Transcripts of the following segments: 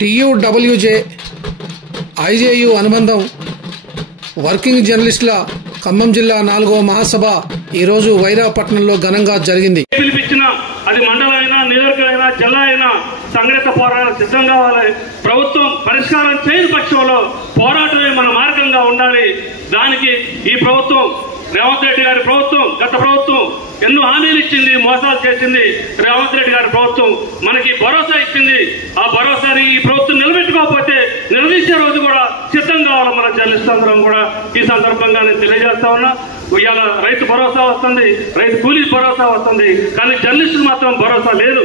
TUWJ IJU అనుబంధం working జర్నలిస్టుల ఖమ్మం జిల్లా 4వ మహాసభ ఈరోజు వైరాపట్నంలో ఘనంగా జరిగింది. అది మండలం అయినా నియోజకవర్గం అయినా జిల్లా అయినా సంఘటిత పోరాటం సిద్ధం కావాలి. ప్రభుత్వం పరిష్కారం చేయని పక్షంలో పోరాటమే మన మార్గంగా ఉండాలి. దానికి ఈ ప్రభుత్వం రేవంత్ రెడ్డి గారి ప్రభుత్వం గత ప్రభుత్వం ఎన్నో హామీలు ఇచ్చింది, మోసాలు చేసింది. రేవంత్ రెడ్డి గారి ప్రభుత్వం మనకి భరోసా ఇచ్చింది. ఆ భరోసాని ఈ ప్రభుత్వం నిలబెట్టుకోకపోతే నిలదీసే రోజు కూడా సిద్ధం కావాలి. మన జర్నలిస్ట్ అందరం కూడా ఈ సందర్భంగా నేను తెలియజేస్తా ఉన్నా. ఇవాళ రైతు భరోసా వస్తుంది, రైతు కూలీ భరోసా వస్తుంది, కానీ జర్నలిస్టులు మాత్రం భరోసా లేదు.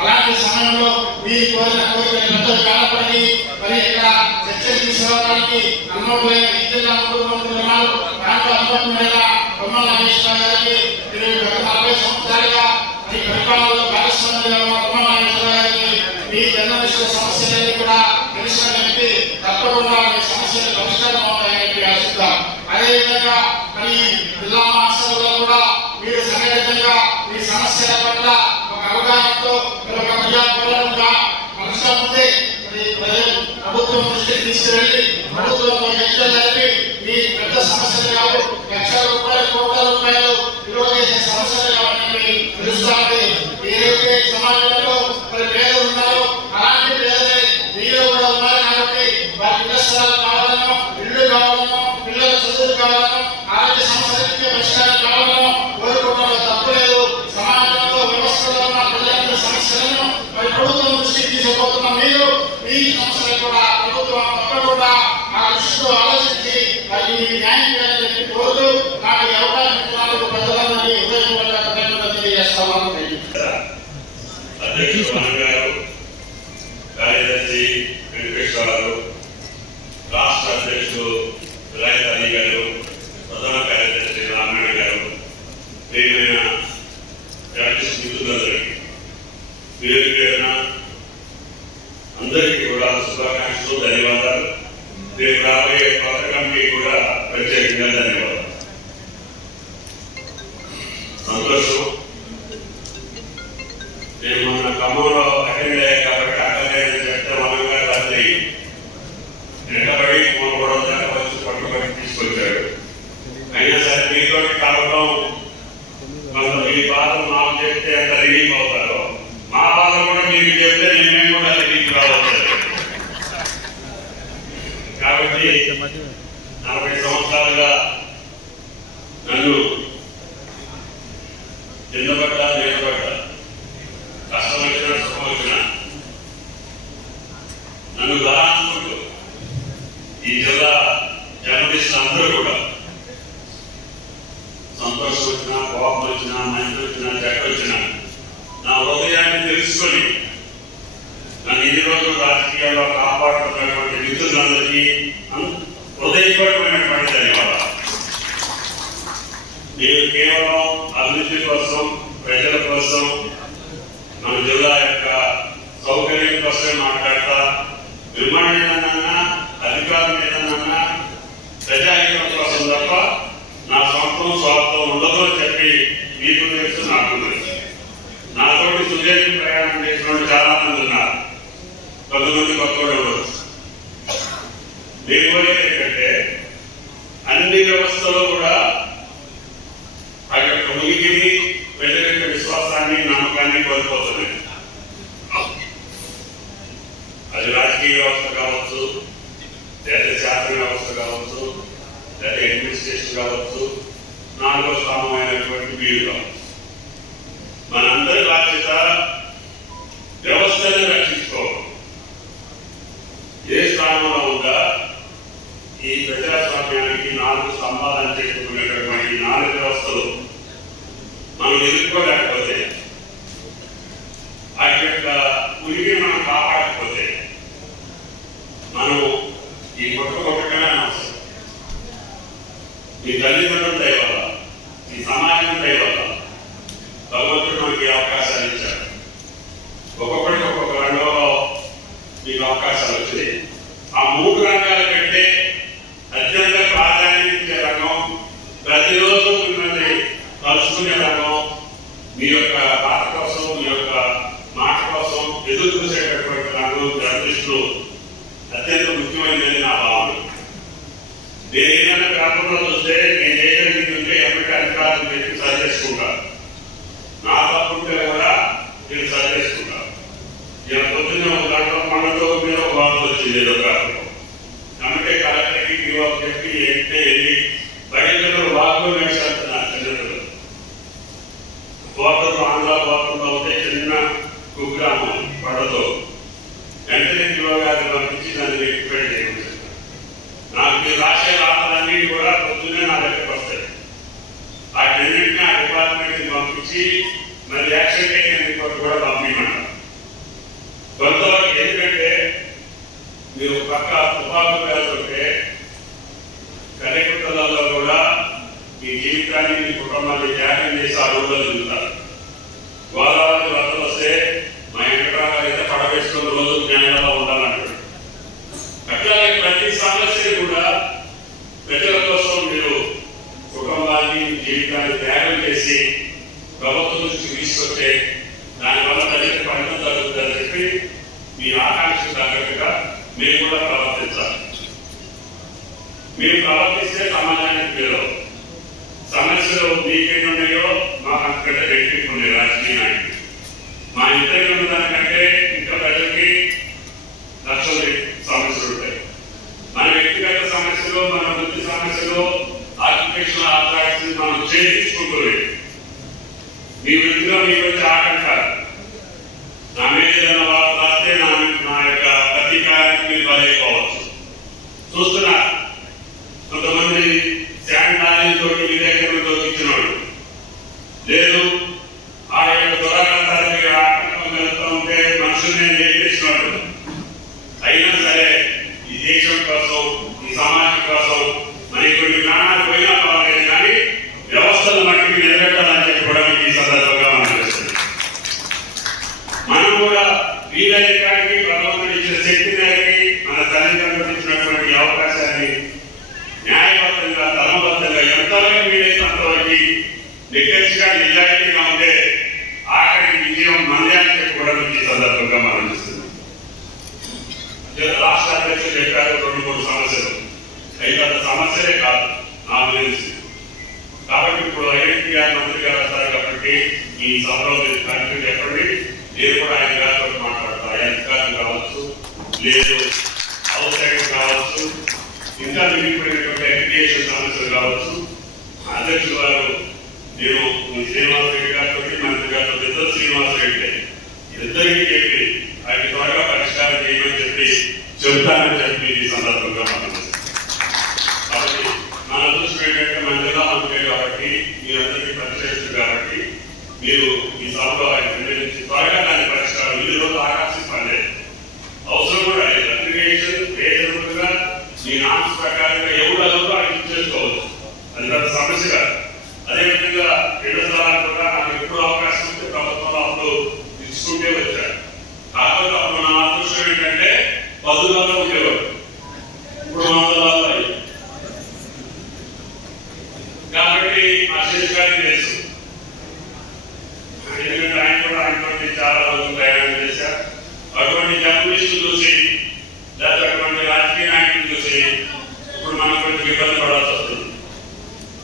అలాంటి సమయంలో మీ కోరిన కోరికలు కాలపడి మరి ఇక్కడ చర్చలు తీసుకోవడానికి అనుభవమైన విద్యలు అనుభవం దాంట్లో అనుభవమైన బ్రహ్మనాగేశ్వర గారికి 40 సంవత్సరాలుగా ఈ పరిపాలనలో భాగస్వామ్యంగా ఉన్న బ్రహ్మనాగేశ్వర గారికి మీ జర్నలిస్టుల సమస్యలన్నీ కూడా తెలిసిన వ్యక్తి తప్పకుండా మీ సమస్యలు పరిష్కారం అవుతాయని ఆశిద్దాం. అదేవిధంగా మరి జిల్లా మహాసభలో కూడా మీరు సంఘటితంగా మీ సమస్యల పట్ల ఒక అవగాహనతో ఒక ప్రజాపాలనగా మనసుకుంటే ప్రభుత్వం దృష్టికి తీసుకువెళ్ళి ప్రభుత్వంతో చర్చలు జరిపి మీ పెద్ద సమస్యలు కావు, లక్షల రూపాయలు కోట్ల రూపాయలు విలువ చేసే సమస్యలు కావాలని తెలుస్తుంది. ఏదైతే సమాజంలో మరి పేదలు ఉన్నారో అలాంటి పేదలే మీరు కూడా ఉన్నారు కాబట్టి వారి ఇండస్ట్రీలు కావాలనో ఇల్లు కావాలి మంచిది కావాలను ఆరోగ్య సమస్యలకి పరిష్కారం కావాలను కోరుకోవడంలో తప్పులేదు. సమాజంలో వ్యవస్థలో ఉన్న ప్రజల సమస్యలను మరి ప్రభుత్వం దృష్టికి తీసుకుపోతున్న మీరు ఈ సమస్యలు కూడా ప్రభుత్వం తప్పకుండా ఆ దృష్టితో ఆలోచించి మరి న్యాయం చేయాలని చెప్పి కోరుతూ నాకు ఈ అవకాశం ఇచ్చినందుకు ప్రజలందరినీ హృదయపూర్వక కృతజ్ఞతలు తెలియజేస్తామని కార్యదర్శి వెంకటేశ్వరరావు, రాష్ట్ర అధ్యక్షుడు రాజధాని గారు, ప్రధాన కార్యదర్శి రామయ్య గారు, ప్రియమైన జర్నలిస్ట్ మిత్రులందరికీ పేరు పేరున అందరికీ కూడా శుభాకాంక్షలు, ధన్యవాదాలు. రేపు రాబోయే కొత్త కమిటీ కూడా ప్రత్యేకంగా ధన్యవాదాలు. సంతోషం. నేను మొన్న ఖమ్మంలో అటెండ్ అయ్యాను కాబట్టి అక్కడే చెప్తే మనంగా రాత్రి ఎండబడి మొన్నగూడెం దాకా వచ్చి పట్టుబడి తీసుకొచ్చాడు. అయినా సరే మీతో కలవడం కొంత మీ బాధ మాకు చెప్తే ఎంత రిలీఫ్ అవుతారో మా బాధ కూడా మీకు చెప్తే మేము కూడా రిలీఫ్ కావచ్చు. కాబట్టి 40 సంవత్సరాలుగా నన్ను నిలబడ్డా నిలబడ్డా కష్టం వచ్చిన సుఖం వచ్చిన నన్ను దాచుకుంటూ ఈ జిల్లా జర్నలిస్టులు అందరూ కూడా సంతోషం వచ్చినా, కోపం వచ్చినా, మంచి వచ్చినా, చెడ్డ వచ్చినా నా హృదయాన్ని తెలుసుకొని నన్ను ఇన్ని రోజులు రాజకీయాల్లో కాపాడుతున్నటువంటి మిత్రులందరికీ హృదయపూర్వకమైనటువంటి ధన్యవాదాలు. నేను కేవలం అభివృద్ధి కోసం, ప్రజల కోసం, మన జిల్లా యొక్క సౌకర్యం కోసమే మాట్లాడతా, మిమ్మల్ని ఏదన్నా అధికారులు ఏదన్నా ప్రజాహితం కోసం తప్ప నా సొంతం స్వార్థం ఉండదు అని చెప్పి మీకు తెలుసు, నాకు తెలుసు. నాతోటి సుదీర్ఘ ప్రయాణం చేసిన వాళ్ళు చాలా మంది ఉన్నారు, కొంతమంది కొత్త ఉండవచ్చు. నేను కోరేది ఏంటంటే అన్ని వ్యవస్థలో కూడా ఆ యొక్క ఉనికిని, ప్రజల యొక్క విశ్వాసాన్ని, నమ్మకాన్ని కోల్పోతున్నాయి. అది రాజకీయ వ్యవస్థ కావచ్చు, లేదా శాసన వ్యవస్థ కావచ్చు, లేదా అడ్మినిస్ట్రేషన్ కావచ్చు, 4వ స్థానమైనటువంటి మీరు కావచ్చు. మనందరి బాధ్యత వ్యవస్థను రక్షించుకోవడం. ఏ స్థానంలో ఉందా ఈ ప్రజాస్వామ్యానికి 4 స్తంభాలను చెప్పుకునేటటువంటి 4 వ్యవస్థలు మనం ఎదుర్కోలేకపోతే, ఆ యొక్క ఉనికిని మనం కాపాడకపోతే మనం ఈ కొట్టకనే అవసరం. మీ తల్లిదండ్రుల దయ వల్ల, మీ సమాజం దయ వల్ల భగవంతుడు మనకి అవకాశాలు ఇచ్చారు. ఒక్కొక్కరికి ఒక్కొక్క రంగంలో మీకు అవకాశాలు వచ్చాయి. ఆ 3 రంగాల కంటే అత్యంత ప్రాధాన్యత ఇచ్చే రంగం, ప్రతిరోజు మిమ్మల్ని కలుసుకునే రంగం, మీ యొక్క బాధ కోసం, మీ యొక్క మాట కోసం ఎదురు చూసేటటువంటి రంగం జర్నలిస్టులు అత్యంత ముఖ్యమైనది నా భావన. నేను ఏదైనా గ్రామంలో చూస్తే నేను చేయగలిగిందంటే ఎవరికి అధికారులు పెట్టి సరి చేసుకుంటాను. నా తప్పుంటే కూడా నేను సరి చేసుకుంటాను. ఇలా పొద్దున్న ఒక గంటలో పండుగ మీద ఒక వార్త వచ్చింది ఏదో గ్రామంలో. నమ్మకే కలెక్టర్కి చెప్పి ఏంటే వెళ్ళి బయట వార్తలు వేసేస్తున్నారు చిన్నపిల్లలు. వార్తలు ఆంధ్ర వార్తల్లో ఉంటే చిన్న కుగ్రామం పడతో వెంటనే గారిని పంపించి దాన్ని రెక్టిఫై చేయవచ్చు. నాకు మీరు రాసే రాతలన్నీ కూడా పొద్దున్నే నా దగ్గరికి వస్తాయి. వాటిన్నింటినీ ఆ డిపార్ట్మెంట్ని పంపించి మరి యాక్షన్ టేకింగ్ రిపోర్ట్ కూడా పంపించమంటారు. కొంతవరకు ఎందుకంటే మీరు పక్క తుపాకు వేస్తుంటే కరెక్టర్లలో కూడా మీ జీవితాన్ని, మీ కుటుంబాన్ని త్యాగం చేసి ఆ రోజుల్లో తిరుగుతారు. గోదావరి వరదలు వస్తే మా వెంకటరావు అయితే పడవేసుకున్న రోజు జ్ఞానంలో ఉండాలంటాడు. అట్లాగే ప్రతి సమస్య కూడా ప్రజల కోసం మీరు కుటుంబాన్ని, జీవితాన్ని త్యాగం చేసి ప్రభుత్వం దృష్టికి తీసుకొస్తే దానివల్ల ప్రజలకు ఫలితం జరుగుతుందని చెప్పి మీ ఆకాంక్ష తగ్గట్టుగా మీరు కూడా ప్రవర్తించాలి. మీరు ప్రవర్తిస్తే సమాజానికి పేరు. సమస్యలు మీకేమి ఉన్నాయో మాకు అంతకంటే వ్యక్తిత్వం ఉంది రాజకీయ నాయకులు. మా ఇద్దరికి ఉన్న దానికంటే ఇంకా ప్రజలకి లక్షల సమస్యలు ఉంటాయి. మన వ్యక్తిగత సమస్యలు, మన వృత్తి సమస్యలు ఛేదించుకుంటుంది. మీ వృత్తిలో మీకు వచ్చే ఆటంకాలు నా మీద ఏదైనా వార్త రాస్తే నా యొక్క ప్రతీకారానికి మీరు బలైపోవచ్చు. చూస్తున్నారు కొంతమంది శాండాలతో విలేకరులతో ఇచ్చినాడు లేదు ఆ యొక్క దురాఘాతానికి ఆటంకం కలుగుతూ ఉంటే మనుషుల్ని నేర్పించినాడు. అయినా సరే ఈ దేశం కోసం ఈ సమాజం కోసం మరి కొన్ని ప్రాణాలు పోయినా పర్వాలేదు కానీ వ్యవస్థలు మట్టికి నిలబెట్టాలని చెప్పి కూడా ఈ సందర్భంగా మనం చేస్తుంది. మనం కూడా వీలైనకానికి భగవంతుడు ఇచ్చిన శక్తి మేరకి మన తల్లిదండ్రులు ఇచ్చినటువంటి అవకాశాన్ని న్యాయబద్ధంగా ధర్మబద్ధంగా ఎంతవరకు వీలైతే అంతవరకు నిక్కచ్చిగా నిజాయితీగా ఉంటే ఆఖరికి విజయం మంద్యానికి కూడా ఈ సందర్భంగా మనం చేస్తున్నాం. రాష్ట్ర అధ్యక్షులు చెప్పారు 2-3 సమస్యలు అయితే సమస్యలే కాదు నాకు తెలిసి. కాబట్టి ఇప్పుడు ఐఐటి గారు మంత్రి గారు వస్తారు కాబట్టి ఈ సభలో కంటిన్యూ చెప్పండి. నేను కూడా ఆయన గారితో మాట్లాడతాను. ఆయన అధికారులు కావచ్చు లేదు హౌస్ సైడ్ కావచ్చు ఇంకా మిగిలిపోయినటువంటి ఎడ్యుకేషన్ సమస్యలు కావచ్చు. అధ్యక్షులు గారు నేను శ్రీనివాసరెడ్డి గారితో మంత్రి గారితో ఇద్దరు శ్రీనివాసరెడ్డి ఇద్దరికి చెప్పి ఆయన త్వరగా పరిష్కారం చేయమని చెప్పి చెప్తానని చెప్పి ఈ సందర్భంగా మనం. కాబట్టి మన అదృష్టం ఏంటంటే మన జిల్లా మంత్రి కాబట్టి మీరందరికీ పరిచయిస్తారు కాబట్టి మీరు ఈ సభలో ఆయన నిర్ణయించి త్వరగా దాని పరిష్కారం ఈ రోజు ఆకాశించలేదు అవసరం కూడా లేదు. అప్లికేషన్ రీజనబుల్గా మీ నామ్స్ ప్రకారంగా ఎవరు అదొకరు ఆయన చేసుకోవచ్చు. అది పెద్ద సమస్య కాదు. అదేవిధంగా ఇళ్ల స్థలాలు కూడా నాకు ఎప్పుడు అవకాశం ఉంటే ప్రభుత్వంలో అప్పుడు తీసుకుంటే వచ్చారు. కాకపోతే అప్పుడు నా అదృష్టం ఏంటంటే 10 ఉండేవారు, ఇప్పుడు 100 అయ్యారు. కాబట్టి ఆశీష్ గారికి తెలుసు. ఎందుకంటే ఆయన కూడా ఆయనటువంటి చాలా రోజులు ప్రయాణం చేశారు. అటువంటి జర్నలిస్టు చూసి లేదా అటువంటి రాజకీయ నాయకులు చూసి ఇప్పుడు మనం కొంచెం ఇబ్బంది పడాల్సి వస్తుంది.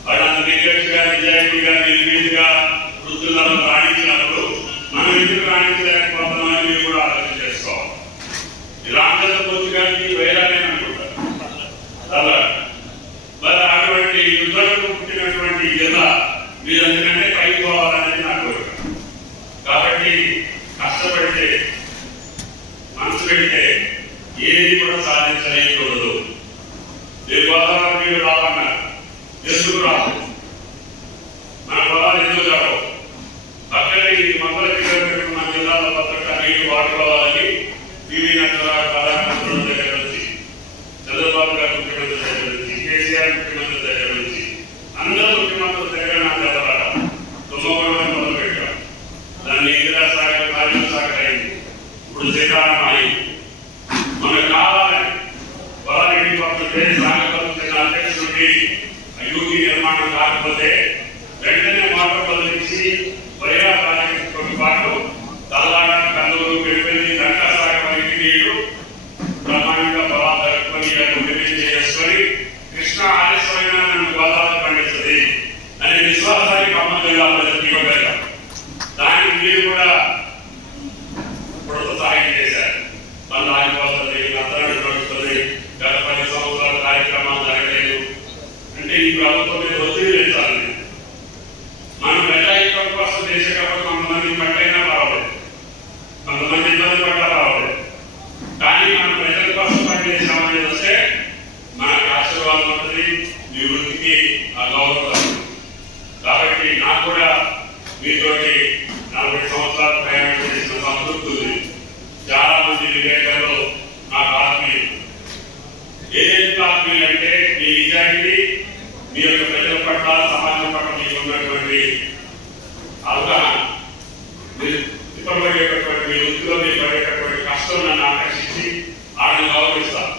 వాళ్ళంత నిజంగా నిజాయితీగా నిర్వీతిగా వృద్ధులను రాణించినప్పుడు మనం ఎందుకు రాణించలేకపోతున్నామని మీరు కూడా ఆలోచన చేసుకోవాలి. రామచంద్రమూర్తి గారికి వైరాగ్యం అనుకుంటారు. మరి అటువంటి యుద్ధంలో పుట్టినటువంటి జిల్లా మీరు ఎందుకంటే పైకి పోవాలనేది నా కోరిక. కాబట్టి కష్టపడితే మనసు పెడితే ఏది కూడా సాధించలేకూడదు. మీరు గోదావరి నీళ్ళు రావన్నారు, ఎందుకు రావు? మన పొలాలు ఎందుకు రావు? పక్కనే ఈ మొక్కల దగ్గర మన జిల్లాలో భద్రత నీళ్లు వాడుకోవాలని టీవీ నచ్చరాల ప్రధానమంత్రుల దగ్గర నుంచి చంద్రబాబు గారు ముఖ్యమంత్రి దగ్గర నుంచి కేసీఆర్ ముఖ్యమంత్రి దగ్గర నుంచి అందరూ ముఖ్యమంత్రుల దగ్గర నా తెల్లవాడ తుమ్మగూడలో మొదలు పెట్టాం. దాన్ని ఇందిరా సాగర్ రాజీవ్ సాగర్ అయింది, ఇప్పుడు సీతారాం అయింది. మనకు కావాలని పొలానికి పంపితే సాగర్ అధ్యక్షుడికి యూపీ నిర్మాణం కాకపోతే వెంటనే మోటార్ బదిలించి వైరా ప్రాజెక్టుతో పాటు తల్లాడ కల్లూరు పెరిపెల్లి దండసాగర్ వంటి నీళ్లు ప్రమాణంగా పొలాలు జరుపుకొని చేసుకొని కృష్ణా ఆలస్యమైన నన్ను గోదావరి పండిస్తుంది అనే విశ్వాసానికి సంబంధంగా ప్రజలకు ఇవ్వగలిగాం. దానికి మీరు కూడా ప్రోత్సాహం చేశారు. మన ఆగిపోతుంది, నత్తనాడు నడుస్తుంది, గత 10 సంవత్సరాల కార్యక్రమాలు జరగలేదు అంటే ఈ ప్రభుత్వం మీద ఒత్తిడి పెంచాలి. మనం మెటాయికం కోసం చేసేటప్పుడు కొంతమంది పట్టైనా రావలేదు, కొంతమంది ఇబ్బంది పడ్డా రావలేదు. కానీ మనం ప్రజల కోసం పనిచేసామనేది వస్తే మనకు ఆశీర్వాదం ఉంటుంది, మీ వృత్తికి ఆ గౌరవం. కాబట్టి నాకు కూడా మీతోటి 40 సంవత్సరాలు ప్రయాణం చేసిన సంతృప్తి ఉంది. చాలా మంది విలేకరులు నాకు ఆత్మీయులు. ఏదైతే ఆత్మీయులు అంటే మీ నిజాయితీ, మీ యొక్క ప్రజల పట్ల సమాజం పట్ల మీకు ఉన్నటువంటి అవగాహన, మీరు ఇష్టపడేటటువంటి మీ వృత్తిలో మీరు పడేటటువంటి కష్టం నన్ను ఆకర్షించి ఆడని గౌరవిస్తాను.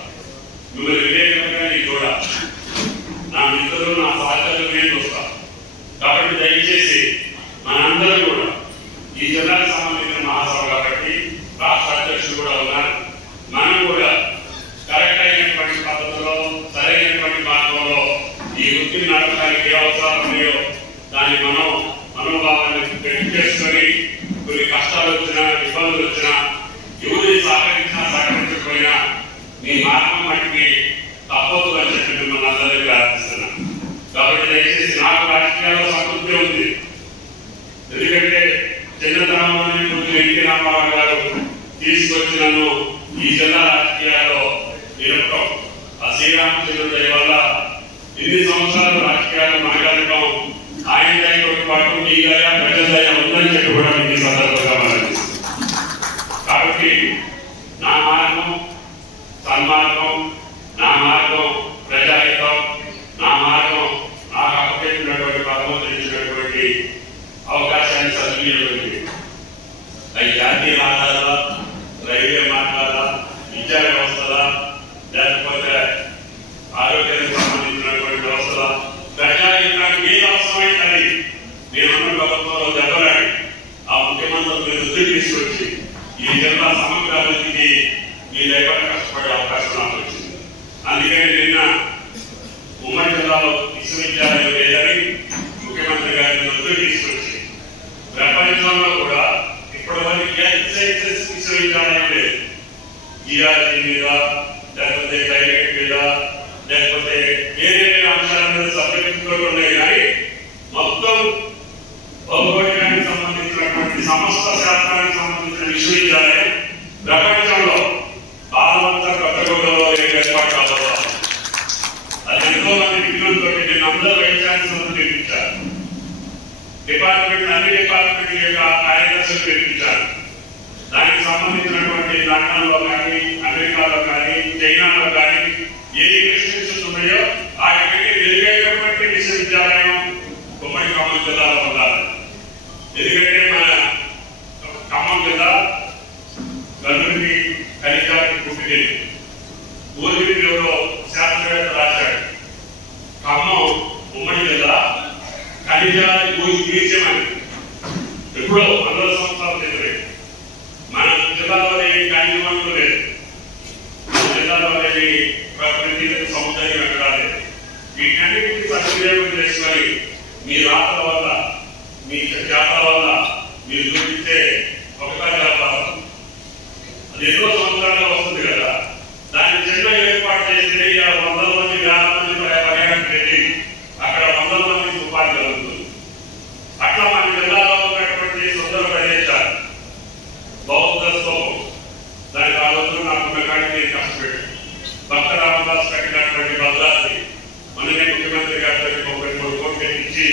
మిమ్మల్ని వివేకంగా నేను కూడా నా మిత్రులు నా సహచరులు నేను చూస్తాను. కాబట్టి దయచేసి మనందరం కూడా ఈ జిల్లాకు సంబంధించిన మహాసభ కాబట్టి రాష్ట్ర అధ్యక్షులు కూడా ఉన్నారు. మనం కూడా కరెక్ట్ అయినటువంటి పద్ధతిలో సరైనటువంటి మార్గంలో ఈ వృత్తిని నడపడానికి ఏ అవసరాలు ఉన్నాయో దాన్ని మనోభావాన్ని పెట్టి చేసుకొని కొన్ని కష్టాలు వచ్చినా ఇబ్బందులు వచ్చినా ఎవరిని సహకరించినా సహకరించకపోయినా మీ మార్గం మట్టికి తప్పదు అని చెప్పి మిమ్మల్ని అందరికీ ప్రార్థిస్తున్నాను. కాబట్టి దయచేసి నా నాకు రాజకీయాల్లో సంతృప్తి ఉంది. ఎందుకంటే చిన్నతనంలోనే ముందు ఎన్టీ రామారావు గారు తీసుకొచ్చి నన్ను ఈ జిల్లా రాజకీయాల్లో నిలపడం, ఆ శ్రీరామచంద్రుడి దయ వల్ల ఎన్ని సంవత్సరాలు రాజకీయాలు మాట్లాడటం, ఆయన దయతో పాటు మీ దయ ప్రజల దయ ఉందని చెప్పి కూడా ఈ సందర్భంగా మనం. కాబట్టి నా మార్గం సన్మార్గం, నా మార్గం ప్రజాహితం, నా మార్గం నాకు అప్పచెప్పినటువంటి భగవంతుడు ఇచ్చినటువంటి అవకాశాన్ని సద్వినియోగం. అది జాతీయ మాట్లాడాలా, రైల్వే మాట్లాడాలా, విద్యా వ్యవస్థల, లేకపోతే ఆరోగ్యానికి సంబంధించినటువంటి వ్యవస్థల, ప్రజాహితానికి ఏ అవసరమైతే అది నేనున్న ప్రభుత్వంలో దెబ్బలాడి ఆ ముఖ్యమంత్రులు దృష్టి తీసుకొచ్చి ఈ జిల్లా సమగ్ర అభివృద్ధికి మీ దగ్గర కష్టపడే అవకాశం నాకు వచ్చింది. అందుకని నిన్న ఉమ్మడి జిల్లాలో విశ్వవిద్యాలయం లేదని ముఖ్యమంత్రి గారిని దృష్టి తీసుకొచ్చి ప్రపంచంలో కూడా ఇప్పటివరకు సైన్సెస్ విశ్వవిద్యాలయం లేదు. జియాలజీ మీద, లేకపోతే క్లైమేట్ మీద, లేకపోతే వేరే అంశాల మీద సబ్జెక్టులు ఉన్నాయి. కానీ మొత్తం భౌగోళికానికి సంబంధించినటువంటి సమస్త శాస్త్రానికి సంబంధించిన విశ్వవిద్యాలయం ప్రపంచంలో భారత కొత్తగూడలో ఏర్పాటు కాబోతాం. అది ఎంతో మంది విజ్ఞులతో నేను అందరూ వైద్యాన్ని నిర్మించారు. అన్ని డిపార్ట్మెంట్ యొక్క కార్యదర్శులు నిర్మించారు. దానికి సంబంధించినటువంటి లండన్లో కానీ, అమెరికాలో కానీ, చైనాలో కానీ ఏ ఇన్స్టిట్యూషన్స్ ఉన్నాయో వాటికి వెలుగైనటువంటి విశ్వవిద్యాలయం ఉమ్మడి ఖమ్మం జిల్లాలో ఉండాలి. ఎందుకంటే మన ఖమ్మం జిల్లా గనుడికి ఖనిజానికి పుట్టింది. ఊరిలో శాస్త్రవేత్త రాశాడు, ఖమ్మం ఉమ్మడి జిల్లా ఖనిజానికి మ్యూజియమని. ఎప్పుడో 100 సంవత్సరాల క్రితమే. మన జిల్లాలో ఏమి ఖనిజ వనరులు లేదు, మన జిల్లాలో ఏమి ప్రకృతి సౌందర్యం ఎక్కడా లేదు. వీటన్నిటికీ సద్వినియోగం చేసుకొని మీ రాతల వల్ల, మీ జాతర వల్ల మీరు చూపిస్తే ఒకసారి వ్యాపారం అది ఎన్నో సంవత్సరాలుగా వస్తుంది కదా. దాన్ని చిన్న ఏర్పాటు చేస్తే 100 మంది 50 మంది పర్యాటకులు పెట్టి అక్కడ 100 మందికి ఉపాధి కలుగుతుంది. అట్లా మన జిల్లాలో ఉన్నటువంటి సుందర ప్రదేశాలు, బౌద్ధ స్తూపం, దానికి ఆలోచన నాకున్న కాడికి నేను కష్టపెట్టి భక్త రామదాస్ కట్టినటువంటి భద్రాద్రి మనమే ముఖ్యమంత్రి గారితో 33 కోట్లు ఇచ్చి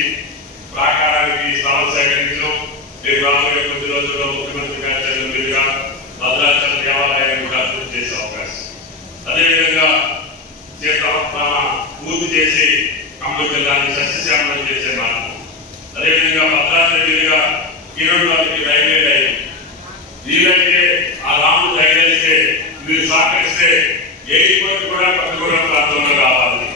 ప్రాకారానికి స్థలం సేకరించడం. రేపు రాబోయే కొద్ది రోజుల్లో ముఖ్యమంత్రి గారి చేతుల మీదుగా భద్రాచల దేవాలయాన్ని కూడా పూర్తి చేసే అవకాశం. అదేవిధంగా సీతారామ పూర్తి చేసి ఖమ్మం జిల్లాని సస్యశ్యామలం చేసే మార్గం. అదేవిధంగా భద్రాచల మీదుగా కిరణాలకి రైల్వే లైన్ వీలైతే ఆ రాముడు దయచేస్తే మీరు సహకరిస్తే ఎయిర్పోర్ట్ కూడా కొత్తగూడెం ప్రాంతంలో కావాలి.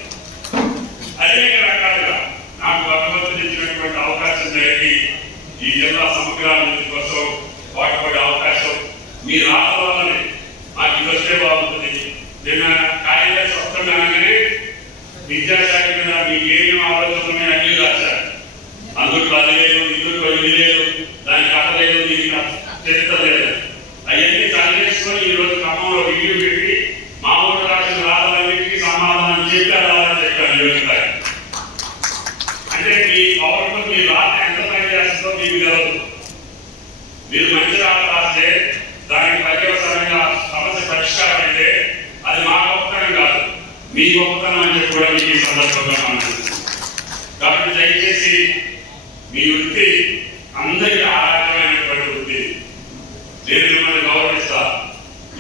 అనేక రకాలుగా నాకు భగవంతుడు ఇచ్చినటువంటి అవకాశం జరిగి ఈ జిల్లా సమగ్రాభివృద్ధి కోసం వాటిపడే అవకాశం మీ రాష్ట్ర వల్లనే మాకు ఇది వస్తే బాగుంటుంది. నిన్న కార్యదర్శి వస్తున్నానని విద్యాశాఖ మీద మీకు ఏమేమి ఆలోచన అన్ని రాశారు. అందుకు అది లేదు, ఇందుకు ఇది లేదు, దానికి అట్ట లేదు, దీనికి చరిత్ర లేదు. అవన్నీ చదివేసుకొని ఈ రోజు ఖమ్మంలో రివ్యూ పెట్టి మామూలు రాసిన రాష్ట్రాలన్నింటికి సమాధానం చెప్పాలని చెప్పారు. అంటే మీ పవర్ఫుల్ మీ రాష్ట్రం ఎంత పని చేస్తుందో మీకు తెలియదు. మీరు మంచి రాత రాస్తే దానికి పర్యవసరంగా సమస్య పరిష్కారం అయితే అది మా గొప్పతనం కాదు, మీ గొప్పతనం అని చెప్పి కూడా మీకు ఈ సందర్భంగా మనం. కాబట్టి దయచేసి మీ వృత్తి అందరికీ ఆరాధమైనటువంటి వృత్తి. నేను మిమ్మల్ని గౌరవిస్తా.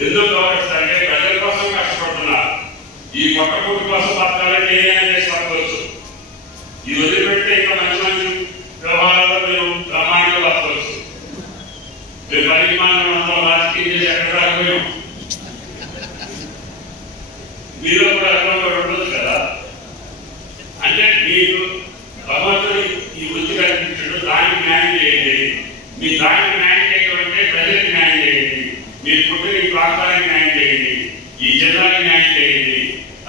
ఎందుకు గౌరవిస్తా అంటే ప్రజల కోసం కష్టపడుతున్నారు. ఈ కొత్త కూటి కోసం బతకాలంటే ఏదైనా చేసి బతకవచ్చు. ఈ వదిలిపెడితే ఇంకా మంచి మంచి వ్యవహారాల్లో మేము బ్రహ్మాండంగా బతకవచ్చు. మేము పరిమాణం రాజకీయం చేసి ఎక్కడ రాకపోయాం. మీలో కూడా అర్థంలో ఉండొచ్చు కదా. అంటే మీకు భగవంతుడు ఈ వృత్తి కల్పించడం, దానికి న్యాయం చేయండి. మీ దానికి న్యాయం చేయడం అంటే ప్రజలకు న్యాయం చేయండి. మీరు పుట్టిన ఈ ప్రాంతానికి న్యాయం చేయండి, ఈ జిల్లాకి న్యాయం చేయండి.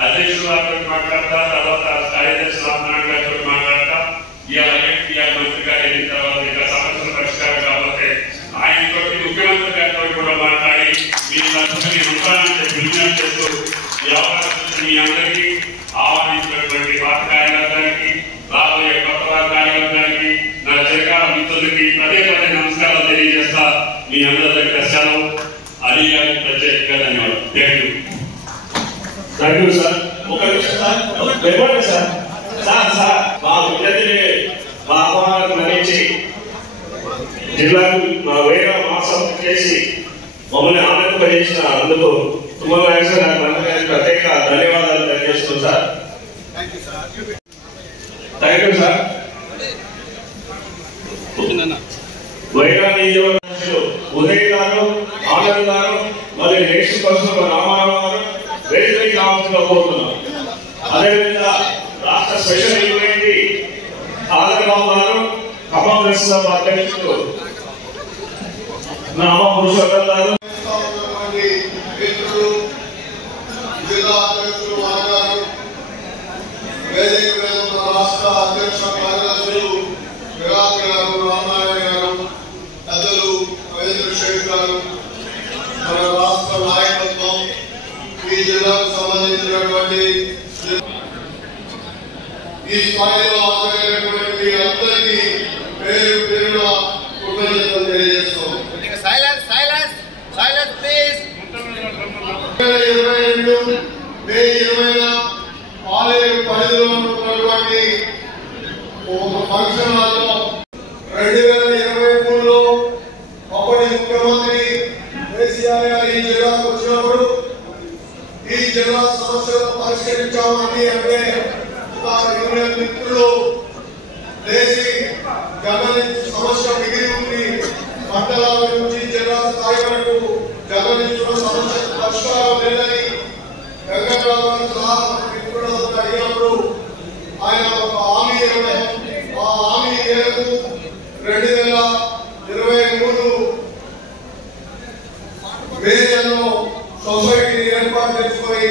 అధ్యక్షులు వారితో మాట్లాడతా, తర్వాత కార్యదర్శి రామనారాయణ గారితో మాట్లాడతా, ఇవాళ మంత్రి గారు అయిన తర్వాత ఇంకా సమస్యల పరిష్కారం కాకపోతే ఆయనతో ముఖ్యమంత్రి గారితో కూడా మాట్లాడి మీరు నచ్చుకుని ఉంటానని చెప్పి విజ్ఞప్తి చేస్తూ ఈ అవకాశం మీ అందరికీ ఆహ్వానించినటువంటి పాత కార్యకర్తలకి, రాబోయే కొత్త జిల్లాకు వేరే మాసం చేసి మమ్మల్ని ఆనందింపజేసిన అందుకు తుమ్మల నాగేశ్వర గారికి ప్రత్యేక ధన్యవాదాలు తెలియజేస్తున్నాం sir. Thank you sir. Wyra నియోజకవర్గంలో ఉదయ్ గారు, ఆనంద్ గారు మరియు నెక్స్ట్ పర్సన్ రామారావు గారు వేదికకి రావాల్సిందిగా కోరుతున్నాం. అదేవిధంగా రాష్ట్ర స్పెషల్ ఈవెంట్ ఆదరబాబు గారు, ఖమ్మం ప్రెస్ క్లబ్ అధ్యక్షుడు నామ పురుషోత్తం గారు, జిల్లా అధ్యక్షులు గారు, వేదిక రాష్ట్ర అధ్యక్ష కార్యదర్శులు విరాట్ గారు, రామారాయణ గారు, పెద్దలు రవీంద్ర శేఖర్ గారు, మన రాష్ట్ర నాయకత్వం, ఈ జిల్లాకు సంబంధించినటువంటి ఈ స్థాయిలో హాజరైనటువంటి అందరికీ పేరు పేరున కృతజ్ఞతలు తెలియజేస్తాం. 2022 మే 20న ఆలయం పరిధిలో ఉన్నటువంటి ఒక ఫంక్షన్ హాల్లో 2023లో అప్పటి ముఖ్యమంత్రి కేసీఆర్ గారు ఈ జిల్లాకు వచ్చినప్పుడు ఈ జిల్లా సమస్యలను పరిష్కరించామని అంటే యూనియన్ మిత్రులు లేచి జగన్ సమస్య మిగిలి ఉంది, మండలాల నుంచి జిల్లా స్థాయి వరకు జగనించిన సమస్య పరిష్కారం లేదని వెంకటరావు సహా మిత్రులు అడిగినప్పుడు ఆయన ఒక హామీ ఇవ్వడం, ఆ హామీ మేరకు 2023 మే నెలలో సొసైటీ ఏర్పాటు చేసుకొని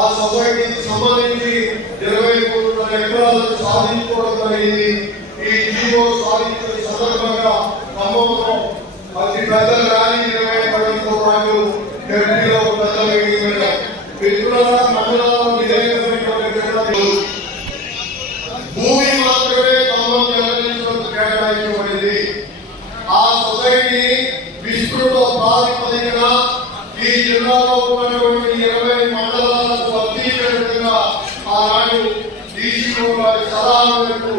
ఆ సొసైటీకి సంబంధించి 23 ఎకరాలను సాధించుకోవడం జరిగింది. ఈ జీవో సాధించిన సందర్భంగా ఖమ్మంలో అతి పెద్ద ర్యాలీ నిర్వహించడంతో పాటు ఎంపీలో పెద్ద మిత్రుల మండలాల్లో విధేయమైనటువంటి భూమి మాత్రమే ఖమ్మం జగన్కు కేటాయించబడింది. ఆ సొసైటీ విస్తృత ప్రాతిపదికన ఈ జిల్లాలో ఉన్నటువంటి 20 మండలాలకు వర్తించేట్టుగా ఆనాడు డీసీఓ గారి సలహా మేరకు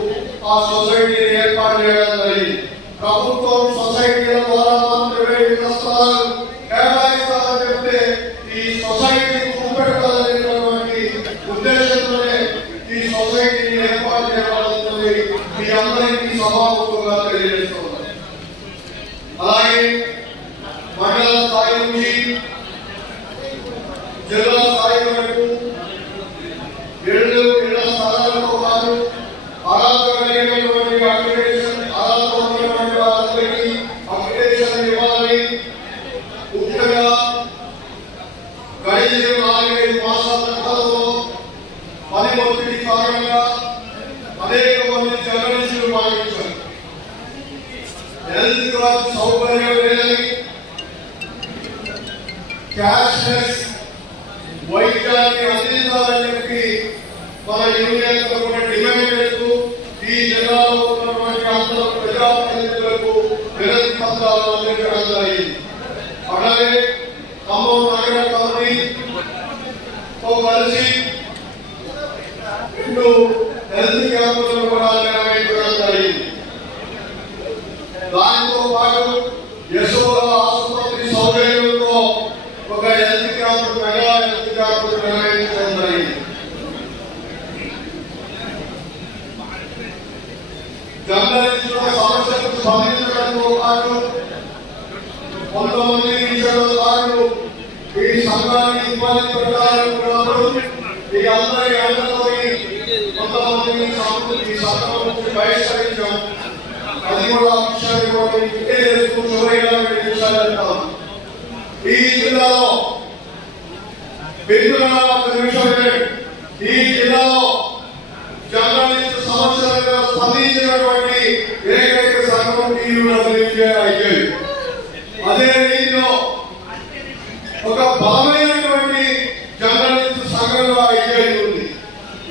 ఆ సొసైటీని ఏర్పాటు చేయడం జరిగింది. ప్రభుత్వం సొసైటీల ద్వారా మాత్రమే స్థలాలు కేటాయిస్తారని చెప్తే ఈ సొసైటీని చూపెట్టాలనేటువంటి ఉద్దేశంతోనే ఈ సొసైటీని ఏర్పాటు చేయబడుతుంది. మీ అందరికీ సభాముఖంగా తెలియజేస్తున్నారు. అలాగే మండల స్థాయి నుంచి జిల్లా స్థాయి వరకు 7 ఇళ్ల స్థలాలతో పాటు అర్హత కలిగినటువంటి అర్హత ఉన్నటువంటి వారికి అప్లికేషన్ ఇవ్వాలని ముఖ్యంగా గడిచిన 4-5 మాసాల కాలంలో పని ఒత్తిడి కారణంగా అనేక మంది జర్నలిస్టులు భావించారు. హెల్త్ కార్డు సౌకర్యం లేదని క్యాష్లెస్ వైద్యాన్ని అందించాలని చెప్పి మన యూనియన్ కూడా డిమాండ్ చేస్తూ ఈ జిల్లాలో ఉన్నటువంటి అందరూ ప్రజాప్రతినిధులకు వినతి పత్రాలు అందించడం జరిగింది. అలాగే ఖమ్మం నగర కమిటీతో కలిసి 2 హెల్త్ క్యాంపులను కూడా నిర్వహించడం జరిగింది. దాంతో పాటు యశోద ఆసుపత్రి సౌకర్యంతో ఒక health camp mega health camp నిర్వహించడం జరిగింది. జర్నలిస్టుల సమస్యలకు స్పందించడంతో పాటు కొంతమంది విషయాలు ఈ సంఘాన్ని ఇబ్బంది పెట్టాలనుకున్నప్పుడు ఈ అందరి అందరితో కొంతమందిని ఈ సంఘం నుంచి బహిష్కరించాం. అది కూడా విషయాన్ని కూడా విషయాలు ఈ జిల్లాలో ఈ జిల్లాలో జర్నలిస్టు సమస్యలుగా స్పందించినటువంటి ఏకైక సంఘం టీవీ. అదే రీతిలో ఒక బలమైనటువంటి జర్నలిస్టు సంఘంగా ఐజీ ఉంది.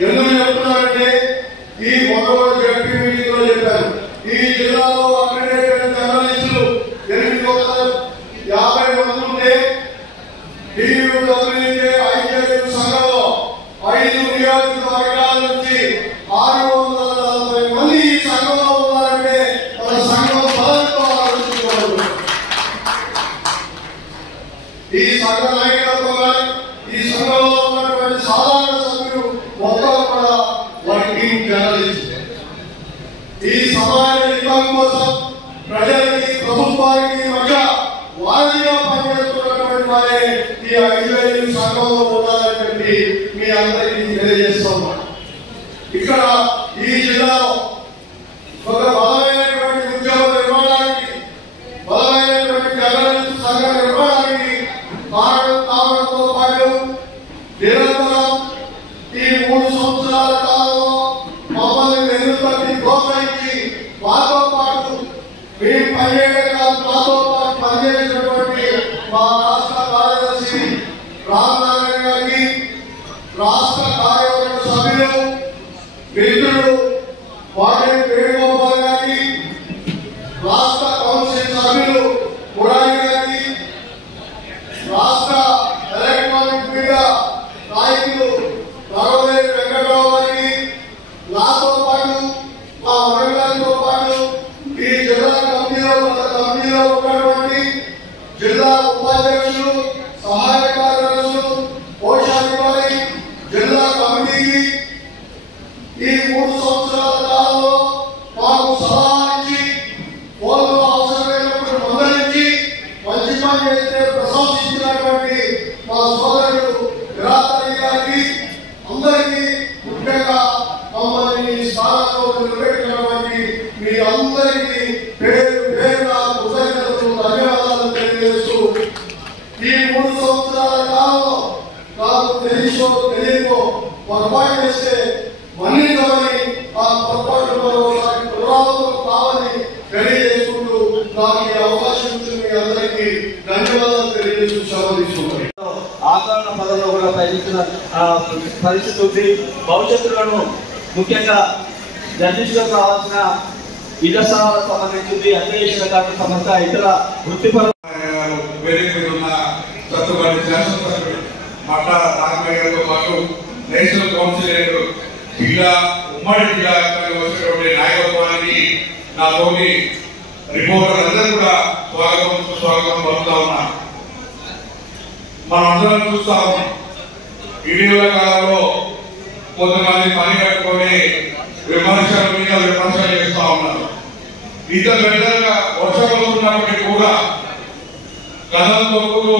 ఎందుకు చెప్తున్నారంటే ఈ మొదటి జడ్పీ మీటింగ్ లో చెప్పారు, ఈ జిల్లాలో అక్రెడిటెడ్ జర్నలిస్టులు 850 మంది ఉంటే ఐజీ సంఘంలో 5 నియోజకవర్గాల నుంచి 640 మంది ఈ సంఘంలో ఉన్నారంటే మన సంఘం బలంతో ఆలోచించారు. ఈ సమాజ నిర్మాణం కోసం ప్రజలకి ప్రభుత్వానికి మధ్య వారిగా పనిచేస్తున్నటువంటి వారే ఈ 5,000 సంఘంలో ఉండాలని మీ అందరికీ తెలియజేస్తున్నాం. ఇక్కడ ఈ జిల్లాలో ఒక బలమైనటువంటి ఉద్యోగ నిర్మాణానికి, బలమైనటువంటి జర్నలిస్టు సంఘ నిర్మాణానికి కారణం కావడంతో పాటు నిరంతరం ఈ 3 సంవత్సరాల కాలంలో మమ్మల్ని వెనుకటి ప్రోత్సహించి మాతో పాటు మేము పనిచేయడం కాదు, మాతో పాటు పనిచేసినటువంటి మా రాష్ట్ర కార్యదర్శి రామనారాయణ గారికి, రాష్ట్ర కార్యవర్గ సభ్యులు మిత్రులు వాటి వేణుగోపాల్ గారికి, రాష్ట్ర కౌన్సిల్ సభ్యులు మురారి గారికి, రాష్ట్ర ఎలక్ట్రానిక్ మీడియా నాయకులు నరోదేవి వెంకటరావు గారికి, నాతో పాటు మా వరంగల్తో పాటు ఈ జిల్లా కమిటీలో ఉన్నటువంటి జిల్లా ఉపాధ్యక్షులు, సహాయ కార్యదర్శులు, కోశాధికారి, జిల్లా కమిటీకి ఈ 3 సంవత్సరాల కాలంలో మాకు సలహా ఇచ్చి, ఫోన్లో అవసరమైనప్పుడు మందలించి మంచి పని చేస్తే ప్రశంసించినటువంటి మా సోదరుడు విరాటని గారికి, అందరికీ ముఖ్యంగా మమ్మల్ని ఈ స్థానంలో నిలబెట్టినటువంటి మీ అందరికీ పేరు పేరున కృతజ్ఞతలు, ధన్యవాదాలు తెలియజేస్తూ ఈ 3 సంవత్సరాల కాలంలో నాకు తెలుసో తెలియకో పొరపాటు చేస్తే మన్నించమని, ఆ పొరపాటు మరోసారి పునరావృతం కావాలని తెలియజేసుకుంటూ నాకు ఈ అవకాశం ఇచ్చిన మీ అందరికీ ధన్యవాదాలు తెలియజేస్తూ సెలవు తీసుకుంటాను. ఆందోళన పదంలో కూడా ప్రయత్నిస్తున్న పరిస్థితి ఉంది. భవిష్యత్తులను ముఖ్యంగా జర్నలిస్టులకు రావాల్సిన విధానాలకు సంబంధించింది, అన్వేషణ కార్డు సంస్థ, ఇతర వృత్తిపర నేషనల్ కౌన్సిల్ జిల్లా ఉమ్మడి జిల్లా వచ్చినటువంటి నాయకత్వానికి నాతోని రిపోర్టర్ అందరూ కూడా స్వాగతం పలుకుతా ఉన్నా. మనం అందరం చూస్తా ఉన్నాం, ఇటీవల కాలంలో కొంతమంది పని కట్టుకొని విమర్శల మీద విమర్శలు చేస్తా ఉన్నారు. ఇంత పెద్దగా వర్షం వస్తున్నప్పటికీ కూడా కథలు తొక్కుతూ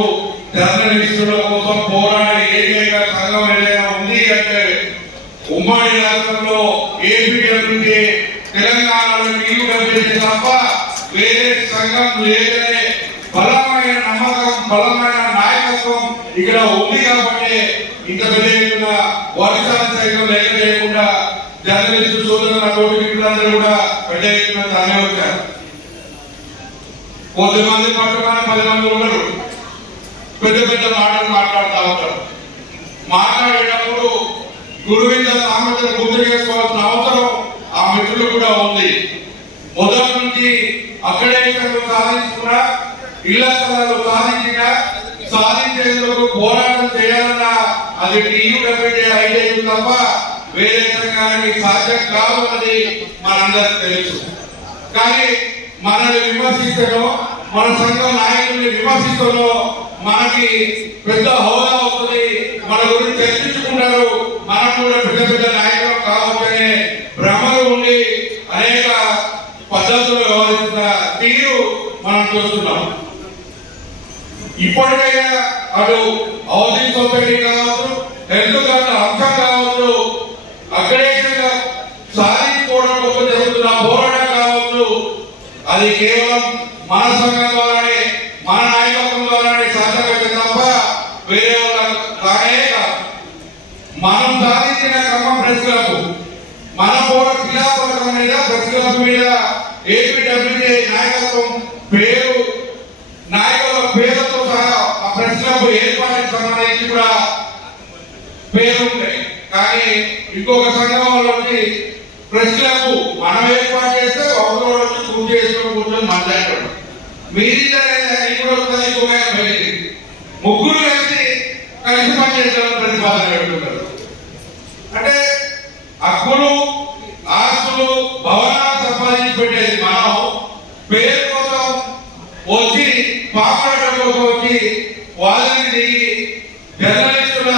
జర్నలిస్టుల కోసం పోరాడే ఏకైక సంఘం ఏదైనా ఉంది అంటే ఉమ్మడి రాష్ట్రంలో ఏపీ తెలంగాణలో టీయూడబ్ల్యూసీ తప్ప వేరే సంఘం లేదనే బలమైన నమ్మకం, బలమైన నాయకత్వం ఇక్కడ ఉంది కాబట్టి ఇంత పెద్ద ఎత్తున వర్షాలు సైతం లేక చేయకుండా జర్నలిస్టు సోదరుల తోటి మిత్రులందరూ కూడా పెద్ద ఎత్తున తరలి వచ్చారు. కొద్దిమంది పట్టుకొని 10 మంది ఉండరు, పెద్ద పెద్ద మాటలు మాట్లాడుతూ ఉంటారు. మాట్లాడేటప్పుడు గురువింద సామెతను గుర్తు చేసుకోవాల్సిన అవసరం ఆ మిత్రులు కూడా ఉంది. మొదటి నుంచి అక్రెడిటేషన్లు సాధించుకున్నా, ఇళ్ల స్థలాలు సాధించినా, సాధించేందుకు పోరాటం చేయాలన్నా అది టీయూడబ్ల్యూసీ అయితే తప్ప వేరే సంఘానికి సాధ్యం కావాలని మనందరికి తెలుసు. కానీ మనల్ని విమర్శిస్తలో, మన సంఘం నాయకుల్ని విమర్శిస్తలో మనకి పెద్ద హోదా అవుతుంది, మన గురించి చర్చించుకుంటారు, మనం కూడా పెద్ద పెద్ద నాయకులు కావచ్చనే భ్రమలు ఉండి అనేక పద్ధతులు వ్యవహరిస్తున్న తీరు మనం చూస్తున్నాం. ఇప్పటికైనా అటు హౌసింగ్ సొసైటీ కావచ్చు, హెల్త్ కార్డు అంశం కావచ్చు, అక్రెడిటేషన్ సాధించుకోవడం కోసం జరుగుతున్న పోరాటం కావచ్చు, అది కేవలం మన సంఘం ద్వారానే, మన నాయకత్వం ద్వారానే సాధ్యమైతే తప్ప వేరే వాళ్ళ కానే కాదు. మనం సాధించిన ఖమ్మం ప్రెస్ క్లబ్, మన జిల్లాపథకం మీద ప్రెస్ క్లబ్ మీద ఏపీడబ్ల్యూసీ నాయకత్వం పేరు, నాయకుల పేరుతో సహా ఆ ప్రెస్ క్లబ్ ఏర్పాటుకు సంబంధించి కూడా పేరు ఉంటాయి. కానీ ఇంకొక సంఘం వాళ్ళకి ప్రెస్ క్లబ్ మనం ఏర్పాటు చేస్తే ఒకరు వచ్చి పూజ చేసుకుని కూర్చొని మాట్లాడాడు, ముగ్గురు కలిసి పనిచేస్తామని ప్రతిపాదన పెడుతున్నారు. అంటే హక్కులు, ఆస్తులు, భవనాలు సంపాదించి పెట్టేది మనం పేరు కోసం వచ్చి, పాపడటం కోసం వచ్చి వాళ్ళని దిగి జర్నలిస్టుల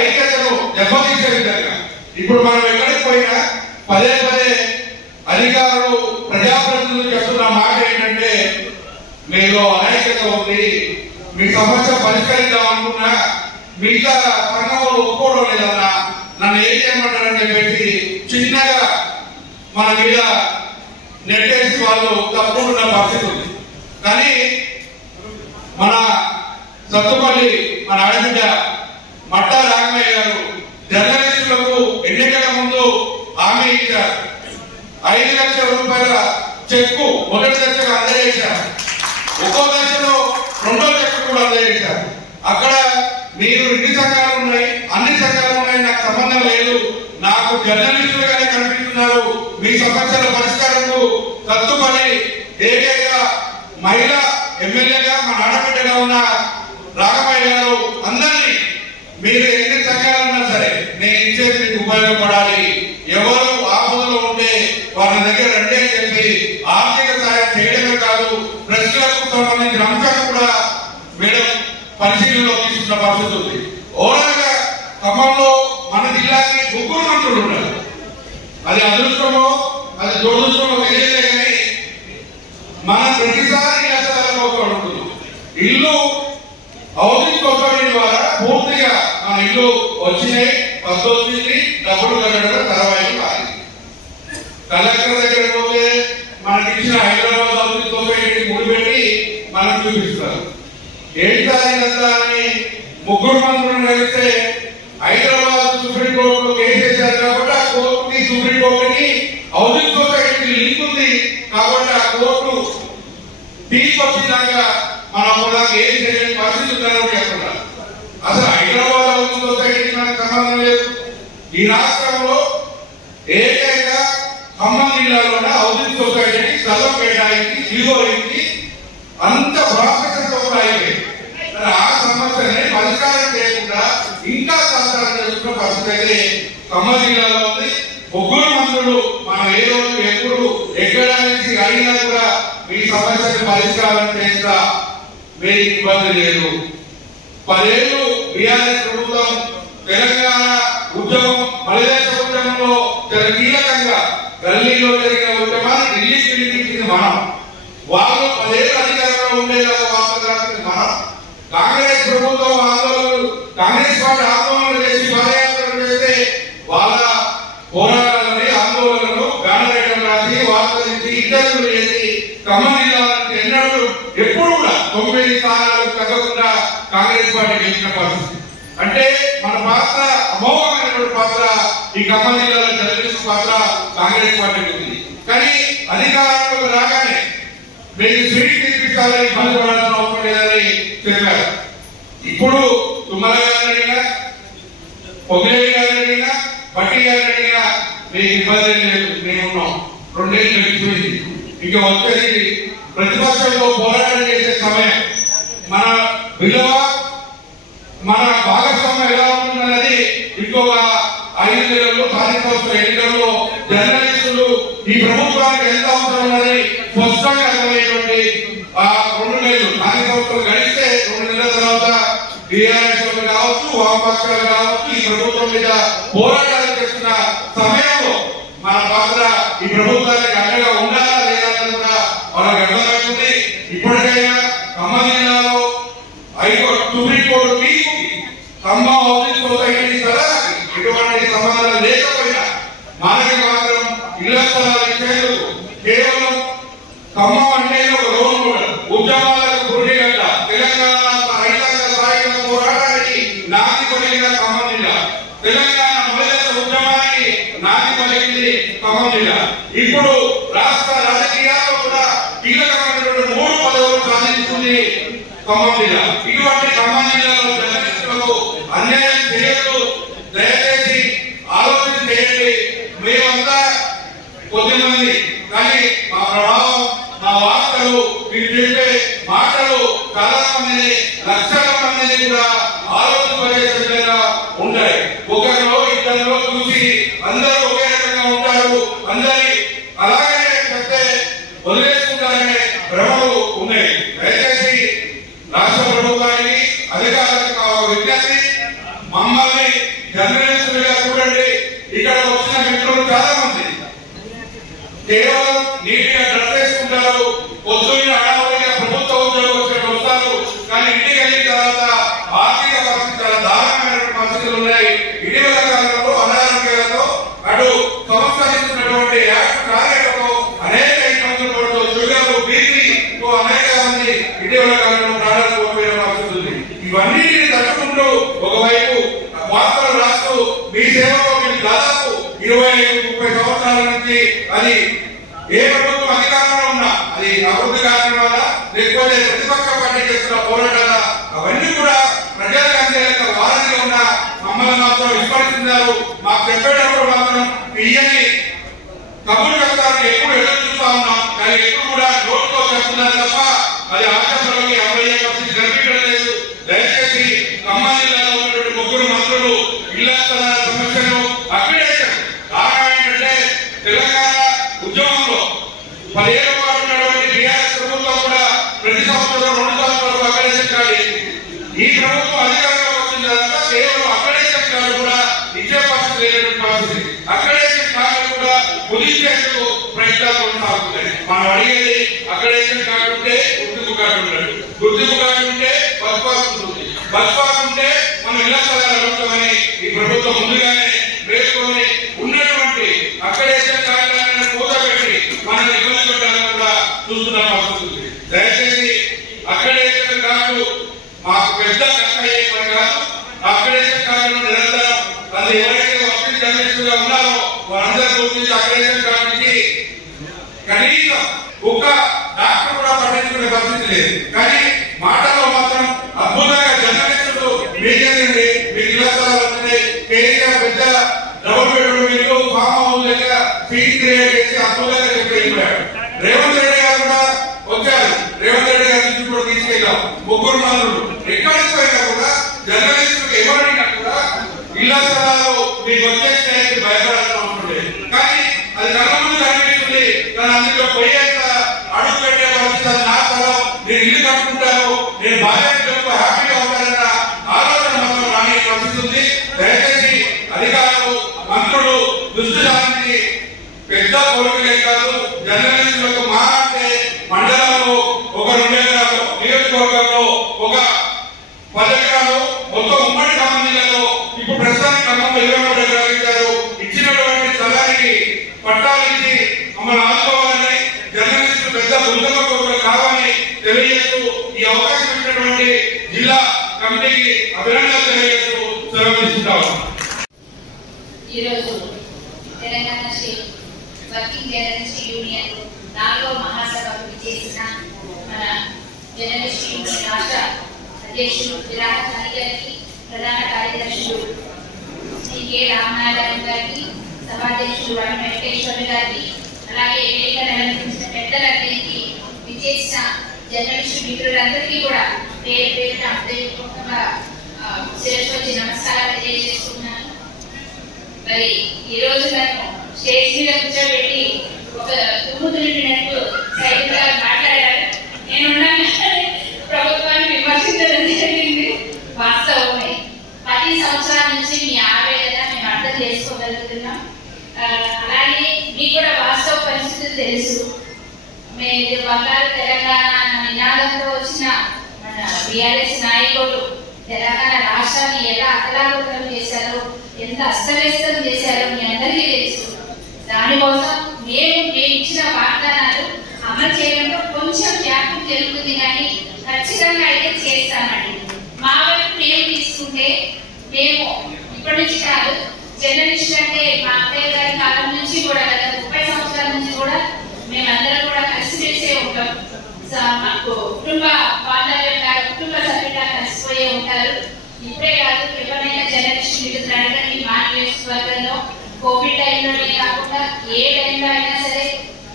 ఐక్యతను దెబ్బతీసే విధంగా ఇప్పుడు మనం ఎక్కడికి పోయినా పదే పదే అధికారులు మీలో అనైక్యత ఉంది, మీ సమస్య పరిష్కరిద్దాం అనుకున్నా మిగతా సంఘంలో ఒప్పుకోవడం లేదన్నా నన్ను ఏం చేయమంటారని చెప్పేసి చిన్నగా మన మీద నెట్టేసి వాళ్ళు తప్పుకున్న పరిస్థితి ఉంది. కానీ మన సత్తుపల్లి మన ఆడబిడ్డ మట్టా రాఘమయ్య గారు జర్నలిస్టులకు ఎన్నికల ముందు హామీ ఇచ్చారు. 5 లక్షల రూపాయల చెక్కు మొదటి దశగా అందజేశారు. ఒక్కో దశలో 2వ చెక్కు కూడా అందజేశారు. అక్కడ మీరు ఎన్ని సంఘాలు ఉన్నాయి, అన్ని సంఘాలు ఉన్నాయి, నాకు సంబంధం లేదు, నాకు జర్నలిస్టులుగానే కనిపిస్తున్నారు, మీ సమస్యల పరిష్కారంకు సత్తుపల్లి ఏకైక మహిళా ఎమ్మెల్యేగా మా ఆడబిడ్డగా ఉన్న రాఘమయ్య గారు అందరినీ మీరు ఎన్ని సంఘాలు ఉన్నా సరే నేను ఇచ్చేది మీకు ఉపయోగపడాలి, ఎవరు ఆపదలో ఉంటే వాళ్ళ దగ్గర రండి అని చెప్పి ఆర్థిక సహాయం చేయడమే కాదు ప్రజలకు సంబంధించిన అంశాలు కూడా మేడం పరిశీలనలో తీసుకున్న పరిస్థితి ఉంది. ఓవరాల్ గా ఖమ్మంలో మన జిల్లాకి 3 మంత్రులు ఉన్నారు. అది అదృష్టమో అది దురదృష్టమో తెలియదే కానీ మనం ప్రతిసారి ఉంటుంది. ఇల్లు హౌసింగ్ సొసైటీ ద్వారా పూర్తిగా మన ఇల్లు వచ్చినాయి, బస్సు వచ్చింది, డబ్బులు కట్టడం తర్వాయి కాదు. కలెక్టర్ దగ్గర పోతే మనకి ఇచ్చిన హైదరాబాద్ హౌసింగ్ సొసైటీకి ముడిపెట్టి మనకు చూపిస్తారు. ఏంటా అని 3 మంత్రులను కలిస్తే హైదరాబాద్ సుప్రీంకోర్టులో కేసు వేశారు కాబట్టి ఆ కోర్టుకి సుప్రీంకోర్టుకి హౌసింగ్ సొసైటీకి లింక్ ఉంది కాబట్టి ఆ కోర్టు తీర్పు వచ్చినాక మనం ఏం చేయని పరిస్థితి ఉందని చెప్తున్నారు. అసలు హైదరాబాద్ హౌసింగ్ సొసైటీకి మనకు సంబంధం లేదు. ఈ రాష్ట్రంలో ఏకైక ఖమ్మం జిల్లాలోనే హౌసింగ్ సొసైటీకి స్థలం కేటాయించి జీవోకి అంత ప్రాసెస్ కూడా అయిపోయింది. ఆ సమస్యని పరిష్కారం చేయకుండా ఇంకా కష్టాలు చేసుకున్న పరిస్థితి అయితే ఖమ్మం జిల్లాలో ఉంది. 3 మంత్రులు మనం ఏ రోజు ఎప్పుడు ఎక్కడ నుంచి అడిగినా కూడా మీ సమస్యను పరిష్కారం చేస్తా, మీకు ఇబ్బంది లేదు. 10 ఏళ్ళు బీఆర్ఎస్ ప్రభుత్వం తెలంగాణ ఉద్యమం మలిదేశ ఉద్యమంలో చాలా కీలకంగా గల్లీలో జరిగిన ఉద్యమాన్ని ఢిల్లీకి పిలిపించింది మనం. వాళ్ళు 10 ఏళ్ళు అధికారంలో ఉండేలాగా వాస్తవానికి మనం కాంగ్రెస్ ప్రభుత్వం కాంగ్రెస్ పార్టీ ఆందోళన చేసి పాదయాత్రలు చేస్తే వాళ్ళ పోరాటాలని ఆందోళనలు బ్యానరేటం రాసి వార్తలించి ఇంటర్వ్యూలు చేసి ఖమ్మం జిల్లాలకు ఎన్నడూ ఎప్పుడు కూడా 9 స్థానాలకు తగ్గకుండా కాంగ్రెస్ పార్టీ గెలిచిన పరిస్థితి. అంటే మన పాత్ర అమోఘమైనటువంటి పాత్ర ఈ ఖమ్మం జిల్లాలో జర్నలిస్ట్ పాత్ర కాంగ్రెస్ పార్టీకి ఉంది. కానీ అధికారంలోకి రాగానే మీరు స్వీట్ తినిపించాలని ఇబ్బంది పడాల్సిన అవసరం లేదని చెప్పారు. ఇప్పుడు తుమ్మల గారిని అడిగినా, పొగిలేడి గారిని అడిగినా, బట్టి గారిని అడిగినా మీకు ఇబ్బంది లేదు, మేమున్నాం. 2 ఏళ్ళు గడిచిపోయింది. ఇక వచ్చేది ప్రతిపక్షంలో పోరాటం చేసే సమయం. మన విలువ మన భాగస్వామ్యం ఎలా ఉంటుందన్నది ఇంకొక 5 నెలల్లో స్థానిక సంస్థల ఎన్నికల్లో జర్నలిస్టులు ఈ ప్రభుత్వానికి ఎంత అవసరం ఉన్నది స్పష్టంగా అర్థమయ్యేటువంటి 2 నెలలు స్థానిక సంస్థలు గడిస్తే 2 నెలల తర్వాత టీఆర్ఎస్ కావచ్చు, వామపక్షాలు కావచ్చు ఈ ప్రభుత్వం మీద పోరాటాలు చేస్తున్న సమయంలో మన పాత్ర ఈ ప్రభుత్వానికి అండగా ఉండాలా లేదా కూడా వాళ్ళకి అర్థమవుతుంది. ఇప్పటికైనా ఖమ్మం జిల్లాలో సుప్రీంకోర్టు తీర్పుకి ఖమ్మం హౌసింగ్ సొసైటీ సలహాకి ఎటువంటి సంబంధాలు లేకపోయినా మనకి మాత్రం ఇళ్ల స్థలాలు ఇచ్చేందుకు కేవలం ఖమ్మం అంటే ఒక రోల్ మోడల్, ఉద్యమాలకు పురిగడ్డ, తెలంగాణ రైతాంగ సాయుధ పోరాటానికి నాంది పలికిన ఖమ్మం జిల్లా, తెలంగాణ మహిళల ఉద్యమానికి నాంది పలికింది ఖమ్మం జిల్లా. ఇప్పుడు రాష్ట్ర రాజకీయాల్లో కూడా కీలకమైనటువంటి 3 పదవులు సాధించుకుంది ఖమ్మం జిల్లా. ఇటువంటి ఖమ్మం జిల్లాలో జర్నలిస్టులకు అన్యాయం చేయొద్దు, దయచేసి ఆలోచన చేయండి. మేమంతా కొద్దిమంది కానీ మా ప్రభావం, మా వార్తలు, మీరు చెప్పే మాటలు చాలా మందిని, లక్షల మందిని కూడా ఆలోచింపజేసే విధంగా ఉంటాయి. ఒకరిలో ఇద్దరిలో చూసి అందరూ ఒకే రకంగా ఉంటారు, అందరి అలాగే చెప్తే వదిలేసుకుంటారనే భ్రమలు ఉన్నాయి. దయచేసి రాష్ట్ర ప్రభుత్వానికి అధికారులకు విజ్ఞప్తి, మమ్మల్ని జర్నలిస్టులుగా చూడండి. ఇక్కడ వచ్చిన మిత్రులు చాలా మంది కేవలం నీటిగా డ్రెస్ వేసుకుంటారు, పొద్దున్న హడావుడిగా ప్రభుత్వ ఏ ప్రభుత్వం అధికారంలో ఉన్నా అది అభివృద్ధి కార్యక్రమాల లేకపోతే ప్రతిపక్ష పార్టీ చేస్తున్న పోరాటాల అవన్నీ కూడా ప్రజలకు అందేంత వారధిగా ఉన్న మమ్మల్ని మాత్రం విస్మరిస్తున్నారు. మాకు చెప్పేటప్పుడు మాత్రం ఇయ్యని కబుర్లు చెప్తారు, ఎప్పుడు ఎదురు చూస్తా ఉన్నాం. కానీ ఎప్పుడు కూడా నోటుతో చెప్తున్నారు తప్ప అది ఆచరణలోకి అమలయ్యే పరిస్థితి కనిపించడం లేదు. దయచేసి ఖమ్మం జిల్లాలో ఉన్నటువంటి ముగ్గురు మంత్రులు ఇళ్ల స్థలాల సమస్యను అక్రిడేషన్ కారణం ఏంటంటే తెలంగాణ ఉద్యమంలో 10 ఏళ్ల పాటు ఉన్నటువంటి బీఆర్ఎస్ ప్రభుత్వం కూడా ప్రతి సంవత్సరం 2 సంవత్సరాలకు అక్రిడేషన్ కార్డు ఇచ్చింది. ఈ ప్రభుత్వం అధికారంలోకి వచ్చిన తర్వాత కేవలం అక్రిడేషన్ కార్డు కూడా ఇచ్చే పరిస్థితి లేనటువంటి పరిస్థితి. అక్రిడేషన్ కార్డు కూడా కుదించేందుకు ప్రయత్నాలు కొనసాగుతున్నాయి. మనం అడిగేది అక్రిడేషన్ కార్డు ఉంటే గుర్తింపు కార్డు ఉండాలి, గుర్తింపు కార్డు ఉంటే బస్ పాస్ ఉంటుంది, బస్ పాస్ ఉంటే మనం ఇళ్ల స్థలాలు అడుగుతామని ఈ ప్రభుత్వం ముందుగానే వేసుకొని ఉన్నటువంటి అక్రిడేషన్ కార్డులను కూతబెట్టి మనం ఇబ్బంది పెట్టాలని కూడా చూస్తున్న పరిస్థితి. దయచేసి అక్రిడేషన్ కార్డు మాకు పెద్ద కష్ట అయ్యే పని కాదు. అక్రిడేషన్ కార్డును నిరంతరం అది ఎవరైతే వర్కింగ్ జర్నలిస్టుగా ఉన్నారో వారందరూ గుర్తించి అక్రిడేషన్ కార్డు ఇచ్చి కనీసం ఒక్క డాక్టర్ కూడా పట్టించుకునే పరిస్థితి లేదు. కానీ మాటల్లో మాత్రం అద్భుతంగా జర్నలిస్టులు మీకేంటండి మీకు ఇళ్ల స్థలాలు వస్తున్నాయి, కేసీఆర్ పెద్ద డబుల్ బెడ్రూమ్ ఇల్లు ఫామ్ హౌస్ దగ్గర సీట్ క్రియేట్ చేసి అద్భుతంగా చెప్పి వెళ్ళిపోయాడు. రేవంత్ రెడ్డి గారు కూడా వచ్చారు, రేవంత్ రెడ్డి గారి నుంచి కూడా తీసుకెళ్ళాం. ముగ్గురు మంత్రులు ఎక్కడికి పోయినా కూడా జర్నలిస్టులకు ఎవరైనా కూడా ఇళ్ల స్థలాలు మీకు వచ్చేసి భయపడాల్సిన ఉంటుంది. కానీ అది కళ్ళ ముందు కనిపిస్తుంది, కానీ అందులో పోయేంత అడుగు పెట్టే పరిస్థితి నా స్థలం, నేను ఇల్లు కట్టుకుంటాను, నేను భార్యతో హ్యాపీగా ఉంటానన్న ఆలోచన మాత్రం రాని పరిస్థితి ఉంది. దయచేసి అధికారులు మంత్రులు దృష్టి సారించి పెద్ద కోరికలే కాదు, జర్నలిస్టులకు మా అంటే మండలంలో ఒక 2 ఎకరాలు, నియోజకవర్గంలో ఒక 10 ఎకరాలు, మొత్తం ఉమ్మడి ఖమ్మం జిల్లాలో ఇప్పుడు ప్రస్తుతానికి ఖమ్మంలో 23 ఎకరాలు ఇచ్చారు. ఇచ్చినటువంటి స్థలానికి పట్టాలు ఇచ్చి మమ్మల్ని ఆదుకోవాలని జర్నలిస్టులు పెద్ద బృందంగా కోరికలు కావాలని తెలియజేస్తూ ఈ అవకాశం ఇచ్చినటువంటి జిల్లా కమిటీకి అభినందనలు తెలియజేస్తూ సెలవు తీసుకుంటాము. ఈరోజు Telangana state working journalist union 4వ మహాసభకు చేసిన మన జర్నలిస్ట్ యూనియన్ రాష్ట్ర అధ్యక్షుడు విరాట్ అలీ గారికి, ప్రధాన కార్యదర్శులు శ్రీ కె రామనారాయణ గారికి, సభాధ్యక్షుడు వన వెంకటేశ్వర గారికి, అలాగే వేదిక నిర్వహించిన పెద్దలందరికీ, విచ్చేసిన జర్నలిస్టు మిత్రులందరికీ కూడా పేరు పేరున హృదయపూర్వకంగా శిరస్సు వచ్చి నమస్కారాలు తెలియజేస్తున్నాను. మరి ఈ రోజు నన్ను స్టేజ్ మీద కూర్చోబెట్టి ఒక తుమ్ము తులిపినట్టు సైడ్ గారు మాట్లాడారు. నేను ప్రభుత్వాన్ని విమర్శించడం జరిగింది. వాస్తవమే 10 సంవత్సరాల నుంచి మీ ఆవేదన మేము అర్థం చేసుకోగలుగుతున్నాం. అలాగే మీకు కూడా వాస్తవ పరిస్థితులు తెలుసు. మీరు బంగారు తెలంగాణ నినాదంతో వచ్చిన మన బీఆర్ఎస్ నాయకులు తెలంగాణ రాష్ట్రాన్ని ఎలా అతలాకుతలం చేశారో, ఎంత అస్తవ్యస్తం చేశారో మీ అందరికీ తెలుసు. దానికోసం మేము ఇచ్చిన వాగ్దానాలు అమలు చేయడంలో కొంచెం వ్యాప్తి జరుగుతుంది, కానీ ఖచ్చితంగా అయితే చేస్తామండి. మా వైపు మేము తీసుకుంటే మేము ఇప్పటి నుంచి కాదు, జర్నలిస్ట్ అంటే మా అత్తయ్య గారి కాలం నుంచి కూడా గత 30 సంవత్సరాల నుంచి కూడా మేమందరం కూడా కలిసిమెలిసే ఉంటాం. మాకు కుటుంబ బాంధవ్యంగా, కుటుంబ సభ్యులుగా కలిసిపోయే ఉంటారు. ఇప్పుడే కాదు, ఎవరైనా జర్నలిస్ట్ మిత్రులు అడగండి. మా నియోజకవర్గంలో కోవిడ్ టైంలోనే కాకుండా ఏ టైంలో అయినా సరే,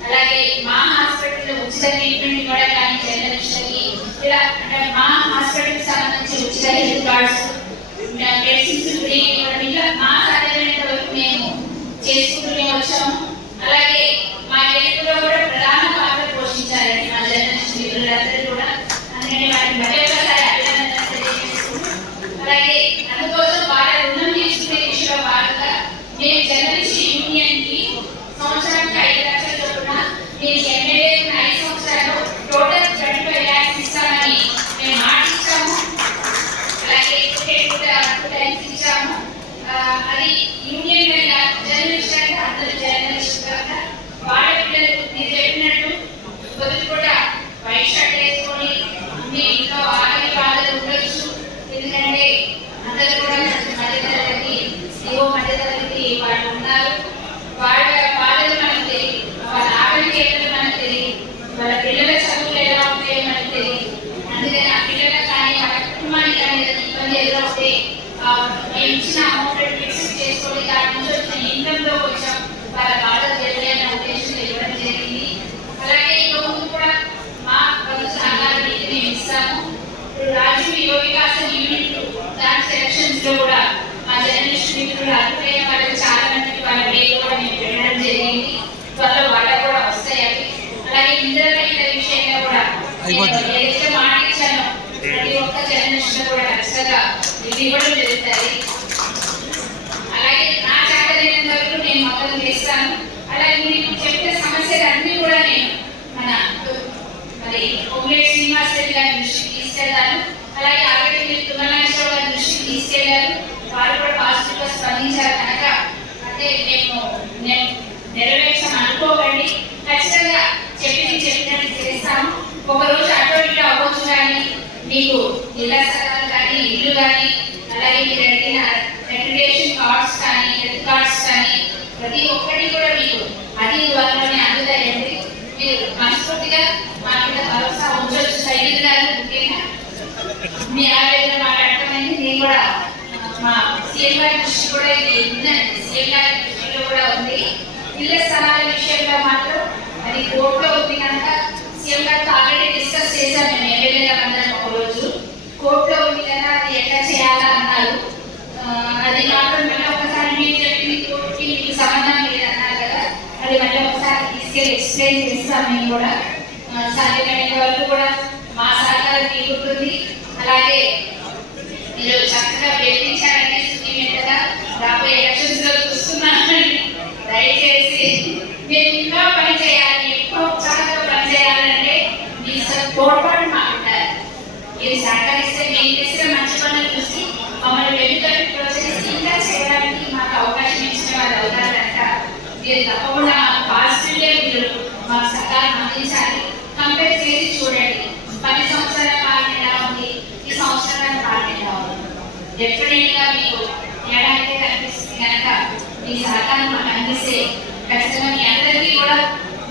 అలాగే మా హాస్పిటల్లో ఉచిత ట్రీట్మెంట్ ఇవ్వడం కానీ జర్నలిస్టులకి, ఇలా అంటే మా హాస్పిటల్కి సంబంధించి ఉచిత హెల్త్ కార్డ్స్, మెడిసిన్స్ ఫ్రీ ఇవ్వడం, ఇలా మా సాధ్యమైనంత వరకు మేము చేసుకుంటూనే వచ్చాము. అలాగే మా గెలుపులో కూడా ప్రధాన పాత్ర పోషించారండి మా జర్నలిస్ట్ మిత్రులందరూ కూడా. అందుకని వారికి మరొకసారి అభినందనలు తెలియజేస్తున్నాం. అలాగే అందుకోసం వాళ్ళ రుణం తీసుకునే దిశలో భాగంగా మేము జర్నలిస్ట్ యూనియన్ కి సంవత్సరానికి 5 లక్షల చొప్పున, మీరు ఎమ్మెల్యే 5 సంవత్సరాలు టోటల్ 25 lakhs ఇస్తామని మేము మాట ఇచ్చాము. అలాగే ఇచ్చాము. ఏదైతే మాట ఇచ్చానో ప్రతి ఒక్క జర్నలిస్ట్ కూడా ఖచ్చితంగా ఇది ఇవ్వడం జరుగుతుంది. అలాగే నా చేతనైనంత వరకు నేను మొత్తం చేస్తాను. అలాగే నేను చెప్పిన సమస్యలు అన్ని కూడా నేను మరి పొంగులేటి శ్రీనివాస్ రెడ్డి గారి దృష్టికి తీసుకెళ్తాను. అలాగే ఆల్రెడీ మీరు తుమ్మలనాగేశ్వర గారి దృష్టికి తీసుకెళ్లారు. వారు కూడా పాజిటివ్ గా స్పందించారు కనుక అంటే నేను నెరవేర్చాను అనుకోకండి. ఖచ్చితంగా చెప్పినట్టు చేస్తాము. ఒకరోజు అటో ఇటో అవ్వచ్చు కానీ మీకు ఇళ్ల స్థలాలు కానీ ఇల్లు కానీ అలాగే మీరు అడిగిన రెప్యుటేషన్ కార్డ్స్ కానీ హెల్త్ కార్డ్స్ కానీ ప్రతి ఒక్కటి కూడా మీకు అతి త్వరలోనే అందుతాయండి. మీరు మనస్ఫూర్తిగా మా మీద భరోసా ఉంచవచ్చు. సైనికులు గారు ముఖ్యంగా మీ ఆవేదన మాట్లాడటమైంది. నేను కూడా మా సీఎం గారి దృష్టి కూడా ఇది ఉందండి. సీఎం గారి దృష్టిలో కూడా ఉంది. ఇళ్ల స్థలాల విషయంలో మాత్రం అది కోర్టులో ఉంది కనుక సీఎం గారితో ఆల్రెడీ డిస్కస్ చేశాను. మేము ఎమ్మెల్యేగా అందరం ఒక రోజు కోర్టులో ఉంది కదా అది ఎట్లా చేయాలా అన్నారు. అది మాత్రం మళ్ళీ ఒకసారి మీరు చెప్పింది కోర్టుకి మీకు సంబంధం లేదన్నారు కదా, అది మళ్ళీ ఒకసారి తీసుకెళ్ళి ఎక్స్ప్లెయిన్ చేస్తాం. మేము కూడా సాధ్యమైనంత వరకు కూడా మా సహకారం తీసుకుంటుంది. అలాగే మీరు చక్కగా ప్రయత్నించాలని సుదీమెంతగా రాబోయే ఎలక్షన్స్ లో చూస్తున్నాను. దయచేసి మీరు ఇంకా పని చేయాలి, ఎక్కువ ఉత్సాహంగా పని చేయాలంటే మీ తోడ్పాటు మాకుంటారు. మీరు సహకరిస్తే మేము చేసిన మంచి పనులు చూసి మమ్మల్ని వెనుకటి ప్రోత్సహించి ఇంకా చేయడానికి మాకు అవకాశం ఇచ్చిన వాళ్ళు అవుతారు కనుక మీరు తప్పకుండా పాజిటివ్గా మీరు మాకు సహకారం అందించాలి. కంపేర్ చేసి చూడండి 10 సంవత్సరాల పాలన ఎలా ఉంది, ఈ సంవత్సరాల పాలన ఎలా ఉంది. డెఫినెట్ గా మీకు తేడాయితే కనిపిస్తుంది కనుక మీ సహకారం మాకు అందిస్తే ఖచ్చితంగా మీ అందరికీ కూడా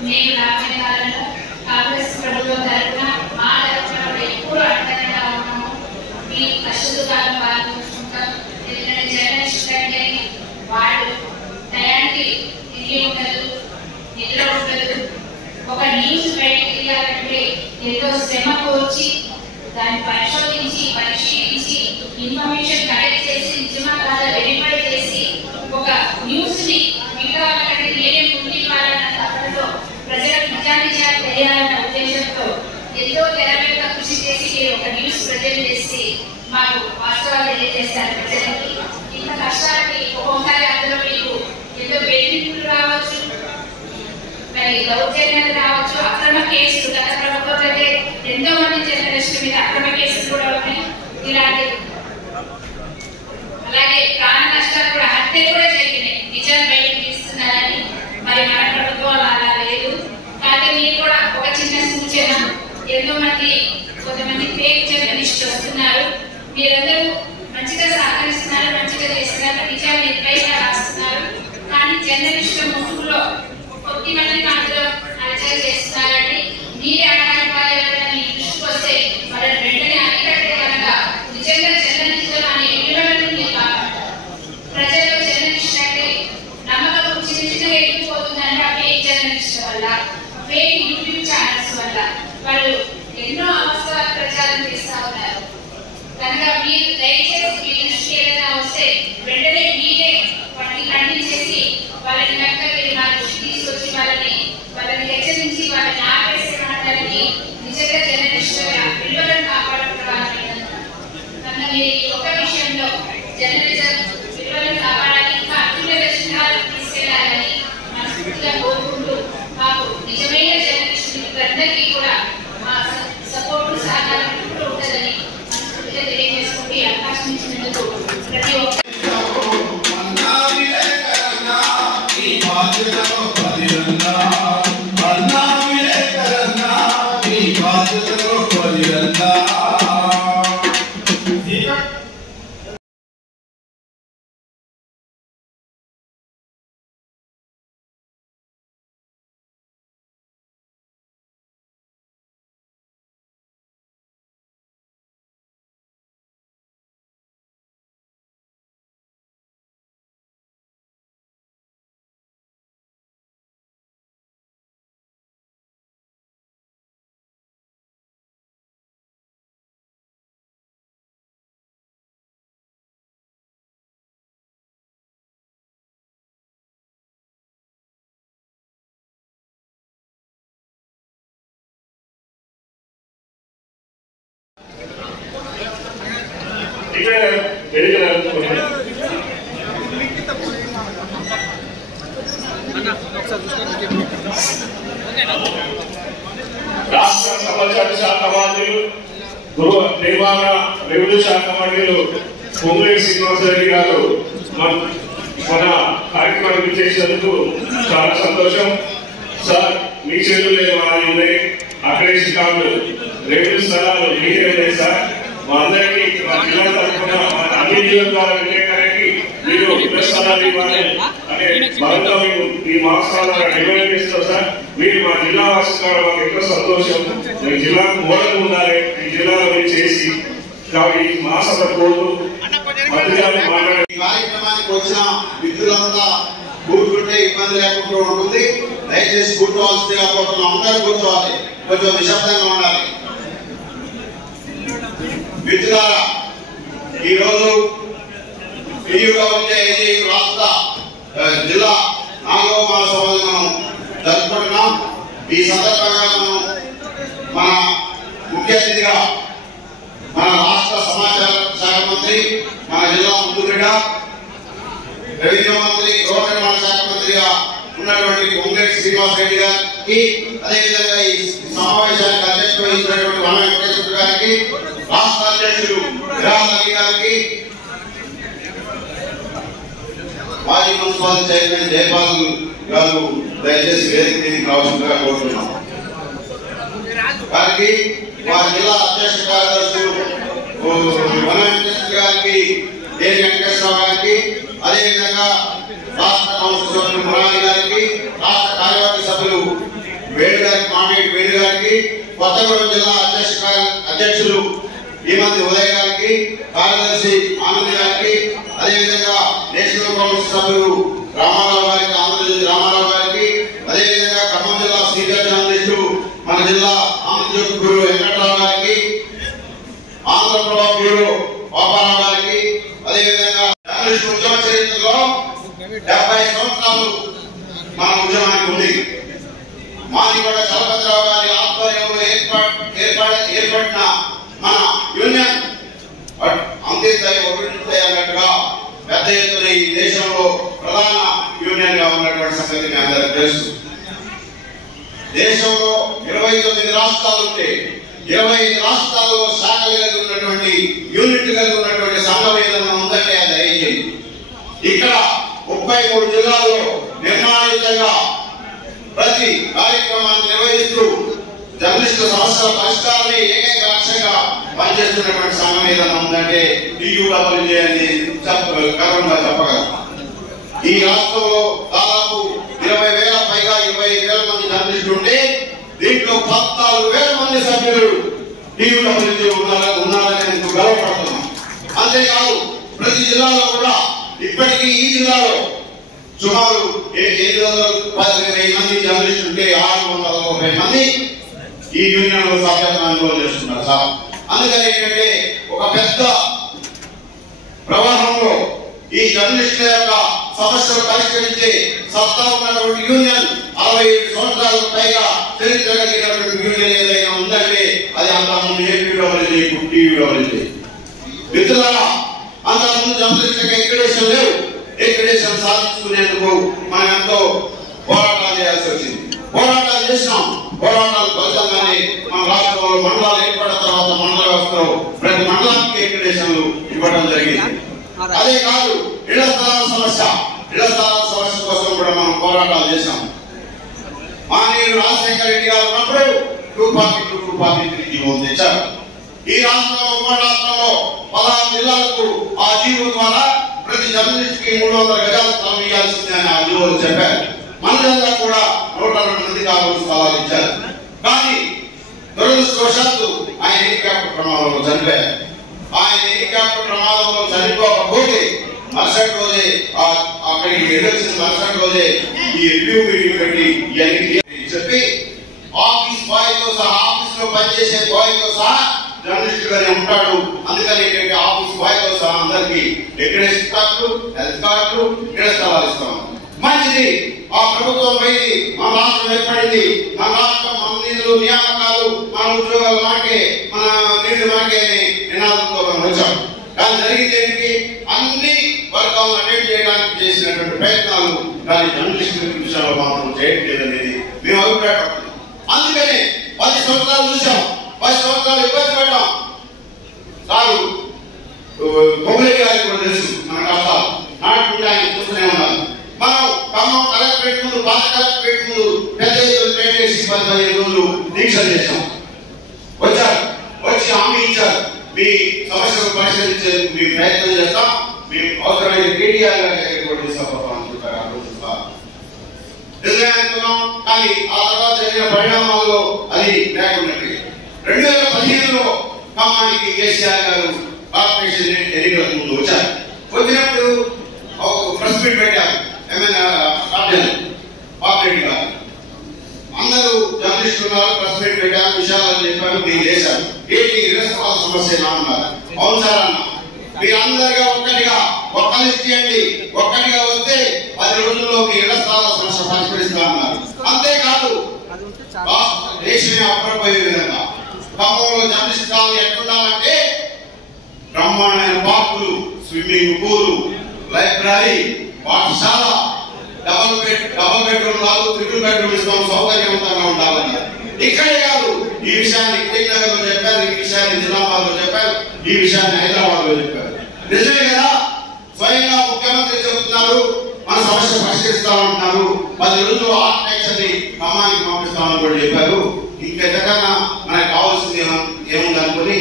మేము రాబోయే కాలంలో కాంగ్రెస్ ప్రభుత్వం తరఫున మా తరఫున ఎప్పుడు అండగా ఉన్నాము. మీ కష్టకాలం వాళ్ళు చూసుకుంటాం. ఎందుకంటే జర్నలిస్ట్ అంటే వాళ్ళు టయానికి తిరిగి ఉండదు, నిద్ర ఉండదు. ఒక న్యూస్ బయటకు తీయాలంటే ఎంతో శ్రమ కోర్చి దాన్ని పరిశీలించి ఇన్ఫర్మేషన్ కలెక్ట్ చేసి నిజమా కాదా వెరిఫై చేసి ఒక న్యూస్ ని మిగతా వాళ్ళకంటే నేనే ముందు ఇవ్వాలన్న తపనతో ప్రజలకు నిజాలు తెలియాలన్న ఉద్దేశంతో ఎంతో తెరమేత కృషి చేసి ఒక న్యూస్ ప్రజెంట్ చేసి మాకు వాస్తవాలు తెలియజేస్తారు ప్రజలకి. ఇంత కష్టాలకి ఒక్కొక్కసారి అందులో మీకు ఎంతో బెదిరింపులు రావచ్చు, మరి దౌర్జన్యాలు రావచ్చు, అక్రమ కేసులు గత ప్రభుత్వం అయితే ఎంతో మంది జర్నలిస్టుల మీద అక్రమ కేసులు కూడా ఉన్నాయి. ఇలాంటి అలాగే ప్రాణ నష్టాలు కూడా హత్యలు కూడా జరిగినాయి. నిజాలు బయటకు తీస్తున్నారని మరి మన ప్రభుత్వం అలా లేదు. కానీ మీరు కూడా ఒక చిన్న సూచన, ఎంతో మంది కొంతమంది ఫేక్ జర్నలిస్టులు వస్తున్నారు. మీరందరూ మంచిగా సహకరిస్తున్నారు, మంచిగా చేస్తున్నారు, నిజాలు నిర్భయంగా రాస్తున్నారు. కానీ జర్నలిస్టుల ముసుగులో కొద్ది మంది మాత్రం అలచన చేస్తున్నారని మీరే అడగాలి. వాళ్ళ మీ దృష్టికి వస్తే వాళ్ళని వెంటనే అరికట్టే కనుక నిజంగా జర్నలిస్టులు అనే విలువలను మీరు కాపాడతారు. ప్రజల్లో జర్నలిస్ట్ అంటే నమ్మకం చిన్నగా ఎదిగిపోతుందంటే ఆ ఫేక్ జర్నలిస్టుల వల్ల, ఫేక్ యూట్యూబ్ ఛానల్స్ వల్ల వాళ్ళు ఎన్నో అవసరాలు ప్రచారం చేస్తా ఉన్నారు. కనుక మీరు దయచేసి మీ దృష్టికి ఏదైనా వస్తే వెంటనే మీరే వాటిని ఖండించేసి వాళ్ళని కనుక మీరు మా దృష్టికి తీసుకొచ్చి వాళ్ళని హెచ్చరించి వాళ్ళని ఆపేసే మాట్లాడి నిజంగా జర్నలిస్టుల విలువలను కాపాడుకోవాలి. కనుక మీరు ఒక విషయంలో జర్నలిజం విలువలను కాపాడాలి, ఇంకా అత్యున్నత శిఖరాలకు తీసుకెళ్లాలని మనస్ఫూర్తిగా కోరుకుంటూ మాకు నిజమైన జర్నలిస్టులందరికీ కూడా మా సపోర్టు సహకారం ఎప్పుడు ఉంటుందని మనస్ఫూర్తిగా తెలియజేసుకుంటూ అవకాశం ఇచ్చినందుకు ప్రతి ఒక్క రాష్ట్ర సమాచార శాఖ మంత్రులు గృహ నిర్మాణ రెవెన్యూ శాఖ మంత్రులు పొంగులేటి శ్రీనివాసరెడ్డి గారు మన కార్యక్రమానికి చేసినందుకు చాలా సంతోషం. సార్ మీ చేతుల్లో వాళ్ళు ఉన్నాయి, అక్కడే శ్రీకాకులు రెవెన్యూ స్థలాలు మీరే ఉన్నాయి సార్. మా అందరికీ మా జిల్లా తరఫున అన్ని నియోజకవర్గాల విలేకరికి మీరు స్థలాలు ఇవ్వాలి అనే బలంగా మేము ఈ మహాస్థానాలను డిమాండ్ చేస్తాం సార్. మీరు మా జిల్లా వాసి కావడం మాకు ఎంతో సంతోషం. మీ జిల్లాకు మూలంగా ఉండాలి, ఈ జిల్లాలో మీరు చేసి కాబట్టి మహాసభ కోరు కార్యక్రమానికి వచ్చిన మిత్రులంతా కూర్చుంటే ఇబ్బంది లేకుండా ఉంటుంది. దయచేసి కూర్చోవాల్సిందిగా కోరుతున్నాం. అందరూ కూర్చోవాలి, కొంచెం నిశ్శబ్దంగా ఉండాలి. మిత్రులారా, ఈరోజు రాష్ట్ర జిల్లా 4వ మహాసభను మనం జరుపుకుంటున్నాం. ఈ సందర్భంగా మనం మన ముఖ్య అతిథిగా మన రాష్ట్ర సమాచార శాఖ మంత్రి, మన జిల్లా ముద్దుబిడ్డ, రెవెన్యూ మంత్రి, గృహ నిర్మాణ శాఖ మంత్రిగా ఉన్నటువంటి పొంగులేటి శ్రీనివాసరెడ్డి గారికి, అదేవిధంగా ఈ సమావేశానికి అధ్యక్షత వహించినటువంటి వన వెంకటేశ్వర గారికి, రాష్ట్ర అధ్యక్షుడు విరామరెడ్డి గారికి, మాజీ మున్సిపల్ చైర్మన్ జయపాల్ గారు దయచేసి వేదిక మీదకి రావాల్సిందిగా కోరుతున్నాం. వారికి మా జిల్లా అధ్యక్ష కార్యదర్శులు వన వెంకటేశ్వర గారికి, దేవి వెంకటేశ్వరరావు గారికి, అదేవిధంగా రాష్ట్ర కౌన్సిల్ సభ్యులు మురారి గారికి, రాష్ట్ర కార్యవర్గ సభ్యులు వేణు గారికి, మామిడి వేణు గారికి, కొత్తగూడెం జిల్లా అధ్యక్షులు ఈమంతి ఉదయ్ గారికి, కార్యదర్శి ఆనంద్ గారికి, అదేవిధంగా నేషనల్ కౌన్సిల్ సభ్యులు రామారావు గారికి, ఆంధ్రజ్యోతి రామారావు గారికి, అదేవిధంగా ఖమ్మం జిల్లా సీనియర్ జర్నలిస్టు మన జిల్లా ఆంధ్రజ్యోతి గురు వెంకటరావు గారికి, ఆంధ్రప్రభ బ్యూరో పాపారావు గారికి, అదేవిధంగా జర్నలిస్టు ఉద్యమ చరిత్రలో 70 సంవత్సరాలు మన ఉద్యమానికి ఉంది. మాదిగూడ చలపతిరావు గారి ఆధ్వర్యంలో ఏర్పడిన మన యూనియన్ అంత్యస్థాయి అన్నట్టుగా పెద్ద ఎత్తున ఈ దేశంలో ప్రధాన యూనియన్ గా ఉన్నటువంటి సంగతి మీ అందరికీ తెలుసు. దేశంలో 29 రాష్ట్రాలు ఉంటే 25 రాష్ట్రాల్లో శాఖలు కలిగి ఉన్నటువంటి యూనిట్ కలిగి ఉన్నటువంటి సంఘం ఏదైనా ఉందంటే అది ఐజీ. ఇక్కడ 33 జిల్లాల్లో నిర్ణాయుతంగా ప్రతి కార్యక్రమాన్ని నిర్వహిస్తూ జర్నలిస్టుల సమస్యల పరిష్కారాన్ని ఏకైక లక్ష్యంగా పనిచేస్తున్నటువంటి సంఘం ఏదైనా ఉందంటే టీయూడబ్ల్యూజే అని గర్వంగా చెప్పగలం. ఈ రాష్ట్రంలో దాదాపు 20,000 పైగా 25,000 మంది జర్నలిస్టులు ఉంటే దీంట్లో 14,000 మంది సభ్యులు టీయూడబ్ల్యూజే ఉన్నారని గర్వపడుతున్నాం. అంతేకాదు ప్రతి జిల్లాలో కూడా ఇప్పటికీ ఈ జిల్లాలో సుమారు 710 మంది జర్నలిస్టులు ఉంటే 630 మంది ఈ యూనియన్ లో సభ్యత్వం అనుభవం చేస్తున్నారు సార్. అందుకని ఏంటంటే ఒక పెద్ద ప్రవాహంలో ఈ జర్నలిస్టుల యొక్క సమస్యలు పరిష్కరించే సత్తా ఉన్నటువంటి యూనియన్ 67 సంవత్సరాలకు పైగా చరిత్ర కలిగినటువంటి యూనియన్ ఏదైనా ఉందంటే అది అంతకుముందు టీయూడబ్ల్యూజే. మిత్రులారా, అంతకుముందు జర్నలిస్టులకు ఎక్రిడేషన్ లేవు. ఎక్రిడేషన్ సాధించుకునేందుకు మనం ఎంతో పోరాటాలు చేయాల్సి వచ్చింది. పోరాటాలు చేసినాం. పోరాటాలు ఫలితంగానే మన రాష్ట్రంలో మండలాలు ఏర్పడిన తర్వాత మండల వ్యవస్థలో ప్రతి మండలానికి ఎక్రిడేషన్లు ఇవ్వడం జరిగింది. అదే కాదు, ఇళ్ల స్థలాల సమస్య కోసం కూడా మనం పోరాటాలు చేశాం. మానవుడు రాజశేఖర రెడ్డి గారు ఉన్నప్పుడు 242 జీవో తెచ్చారు. ఈ రాష్ట్రంలో ఉమ్మడి రాష్ట్రంలో 16 జిల్లాలకు ఆ జీవో ద్వారా ప్రతి జర్నలిస్ట్ కి 300 గజాల స్థలం ఇవ్వాల్సిందని ఆ జీవోలు చెప్పారు. మనదంతా కూడా 102 మందికి ఆ రోజు స్థలాలు ఇచ్చారు. కానీ దురదృష్టవశాత్తు ఆయన హెలికాప్టర్ ప్రమాదంలో చనిపోయారు. ఆయన హెలికాప్టర్ ప్రమాదంలో చనిపోకపోతే మరుసటి రోజే అక్కడికి వెళ్ళొచ్చిన మరుసటి రోజే ఈ రివ్యూ మీటింగ్ పెట్టి ఇవన్నీ చెప్పి ఆఫీస్ బాయ్ తో సహా, ఆఫీస్ లో పనిచేసే బాయ్ తో సహా జర్నలిస్ట్ గానే ఉంటాడు. అందుకని ఏంటంటే ఆఫీస్ బాయ్ తో సహా అందరికి డెకరేషన్ కార్డులు, హెల్త్ కార్డులు, ఇళ్ల స్థలాలు ఇస్తాం. మంచిది. ఆ ప్రభుత్వం పోయింది, మన రాష్ట్రం ఏర్పడింది. మన రాష్ట్రం మన నిధులు, నియామకాలు, మన ఉద్యోగాలు మనకే, మన నీళ్లు మనకే నినాదంతో మనం వచ్చాం. కానీ జరిగింది ఏంటి? అందుకనే 10 సంవత్సరాలు చూసాం, 10 సంవత్సరాలు ఇబ్బంది పడ్డాం. సారు కొమ్మరెడ్డి గారికి కూడా తెలుసు మన కష్టాలు, నాటుకుంటే ఆయన చూస్తూనే ఉన్నారు. మనం ఖమ్మం కలెక్టరేట్ ముందు, పాత కలెక్టరేట్ ముందు పెద్ద ఎత్తున ట్రైన్ చేసి 15 రోజులు దీక్షలు చేశాం. వచ్చారు, వచ్చి హామీ ఇచ్చారు, మీ సమస్యలు పరిష్కరించేందుకు మేము ప్రయత్నం చేస్తాం, మేము అవసరమైన కేటీఆర్ గారి దగ్గరికి కూడా తీసుకుపోతామని చెప్పారు. ఆ రోజు నిజమేనుకున్నాం, కానీ ఆ తర్వాత జరిగిన పరిణామాల్లో అది లేకున్నట్టు 2015లో ఖమ్మానికి కేసీఆర్ గారు కార్పొరేషన్ ఎన్నికలకు ముందు వచ్చారు. వచ్చినప్పుడు ప్రెస్ మీట్ పెట్టారు. ఎమ్మెల్యే పాపిరెడ్డి గారు అందరూ జర్నలిస్టులు ఉన్నారు, ప్రెస్ మీట్ పెట్టారు, విషయాలు చెప్పారు, మీరు చేశారు. ఏంటి నిరసనవాద సమస్య అన్నారు. అవును సార్ అన్న, మీరందరిగా ఒక్కటిగా ఒక్క లిస్ట్ ఇవ్వండి, ఒక్కటిగా వస్తే 10 రోజుల్లో మీ నిరసనవాద సమస్య పరిష్కరిస్తా అన్నారు. అంతేకాదు దేశమే అప్రపోయే విధంగా ఖమ్మంలో జర్నలిస్ట్ కాలనీ ఎట్లుండాలంటే బ్రహ్మాండమైన పార్కులు, స్విమ్మింగ్ పూల్, లైబ్రరీ, పాఠశాల, డబల్ బెడ్రూమ్ కాదు, 3 బెడ్రూమ్ ఇస్తాం, సౌకర్యవంతంగా ఉండాలని. ఇక్కడే కాదు, ఈ విషయాన్ని కరీంనగర్ లో చెప్పారు, ఈ విషయాన్ని నిజామాబాద్ లో చెప్పారు, ఈ విషయాన్ని హైదరాబాద్ లో చెప్పారు. నిజమే కదా, స్వయంగా ముఖ్యమంత్రి చెబుతున్నారు మన సమస్య పరిష్కరిస్తామంటున్నారు. 10 రోజుల్లో ఆర్కిటెక్చర్ ని ఖమ్మానికి పంపిస్తామని కూడా చెప్పారు. ఇంకెంతకన్నా మనకు కావాల్సింది ఏముంది అనుకుని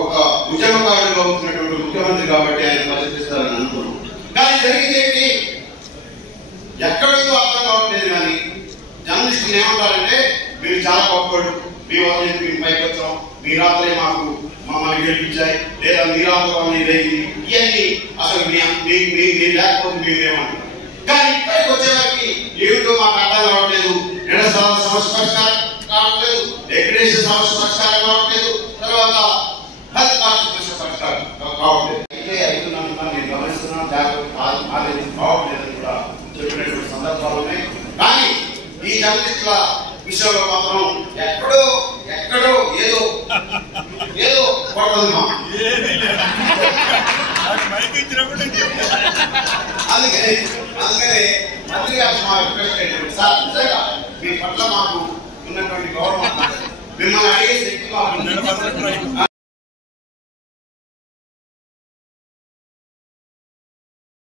ఒక ఉద్యమకారుడిగా అవుతున్నటువంటి ముఖ్యమంత్రి కాబట్టి ఆయన పరిష్కరిస్తారని అనుకున్నాం. కానీ జరిగింది ఏంటి, ఎక్కడో అర్థం కావట్లేదు. కానీ జర్నలిస్టులు ఏమంటారంటే మీరు చాలా గొప్పవాడు, మీ వల్ల మేము పైకి వచ్చాం, మీ రాత్రే మాకు మమ్మల్ని గెలిపించాయి, లేదా మీ రాత్రి ఇవన్నీ అసలు మీరు లేకపోతే మేమేమంటారు. కానీ ఇక్కడికి వచ్చేవారికి ఏమిటో మాకు అర్థం కావట్లేదు. నిరసన సమస్య పరిష్కారం కావట్లేదు, డెకరేషన్ సమస్య పరిష్కారం కావట్లేదు, తర్వాత హెల్త్ కార్డు సమస్య పరిష్కారం కావట్లేదు. అయితే నేను గమనిస్తున్నాను, కావట్లేదని కూడా చెప్పినటువంటి సందర్భాలు ఉన్నాయి. కానీ ఈ జర్నలిస్టుల విషయంలో మాత్రం ఎక్కడో ఏదో పడుతుంది. అందుకనే మంత్రి గారు మా రిక్వెస్ట్ ఏంటంటే, సార్ నిజంగా మీ పట్ల మాకు ఉన్నటువంటి గౌరవం, మిమ్మల్ని అడిగే శక్తి మాకు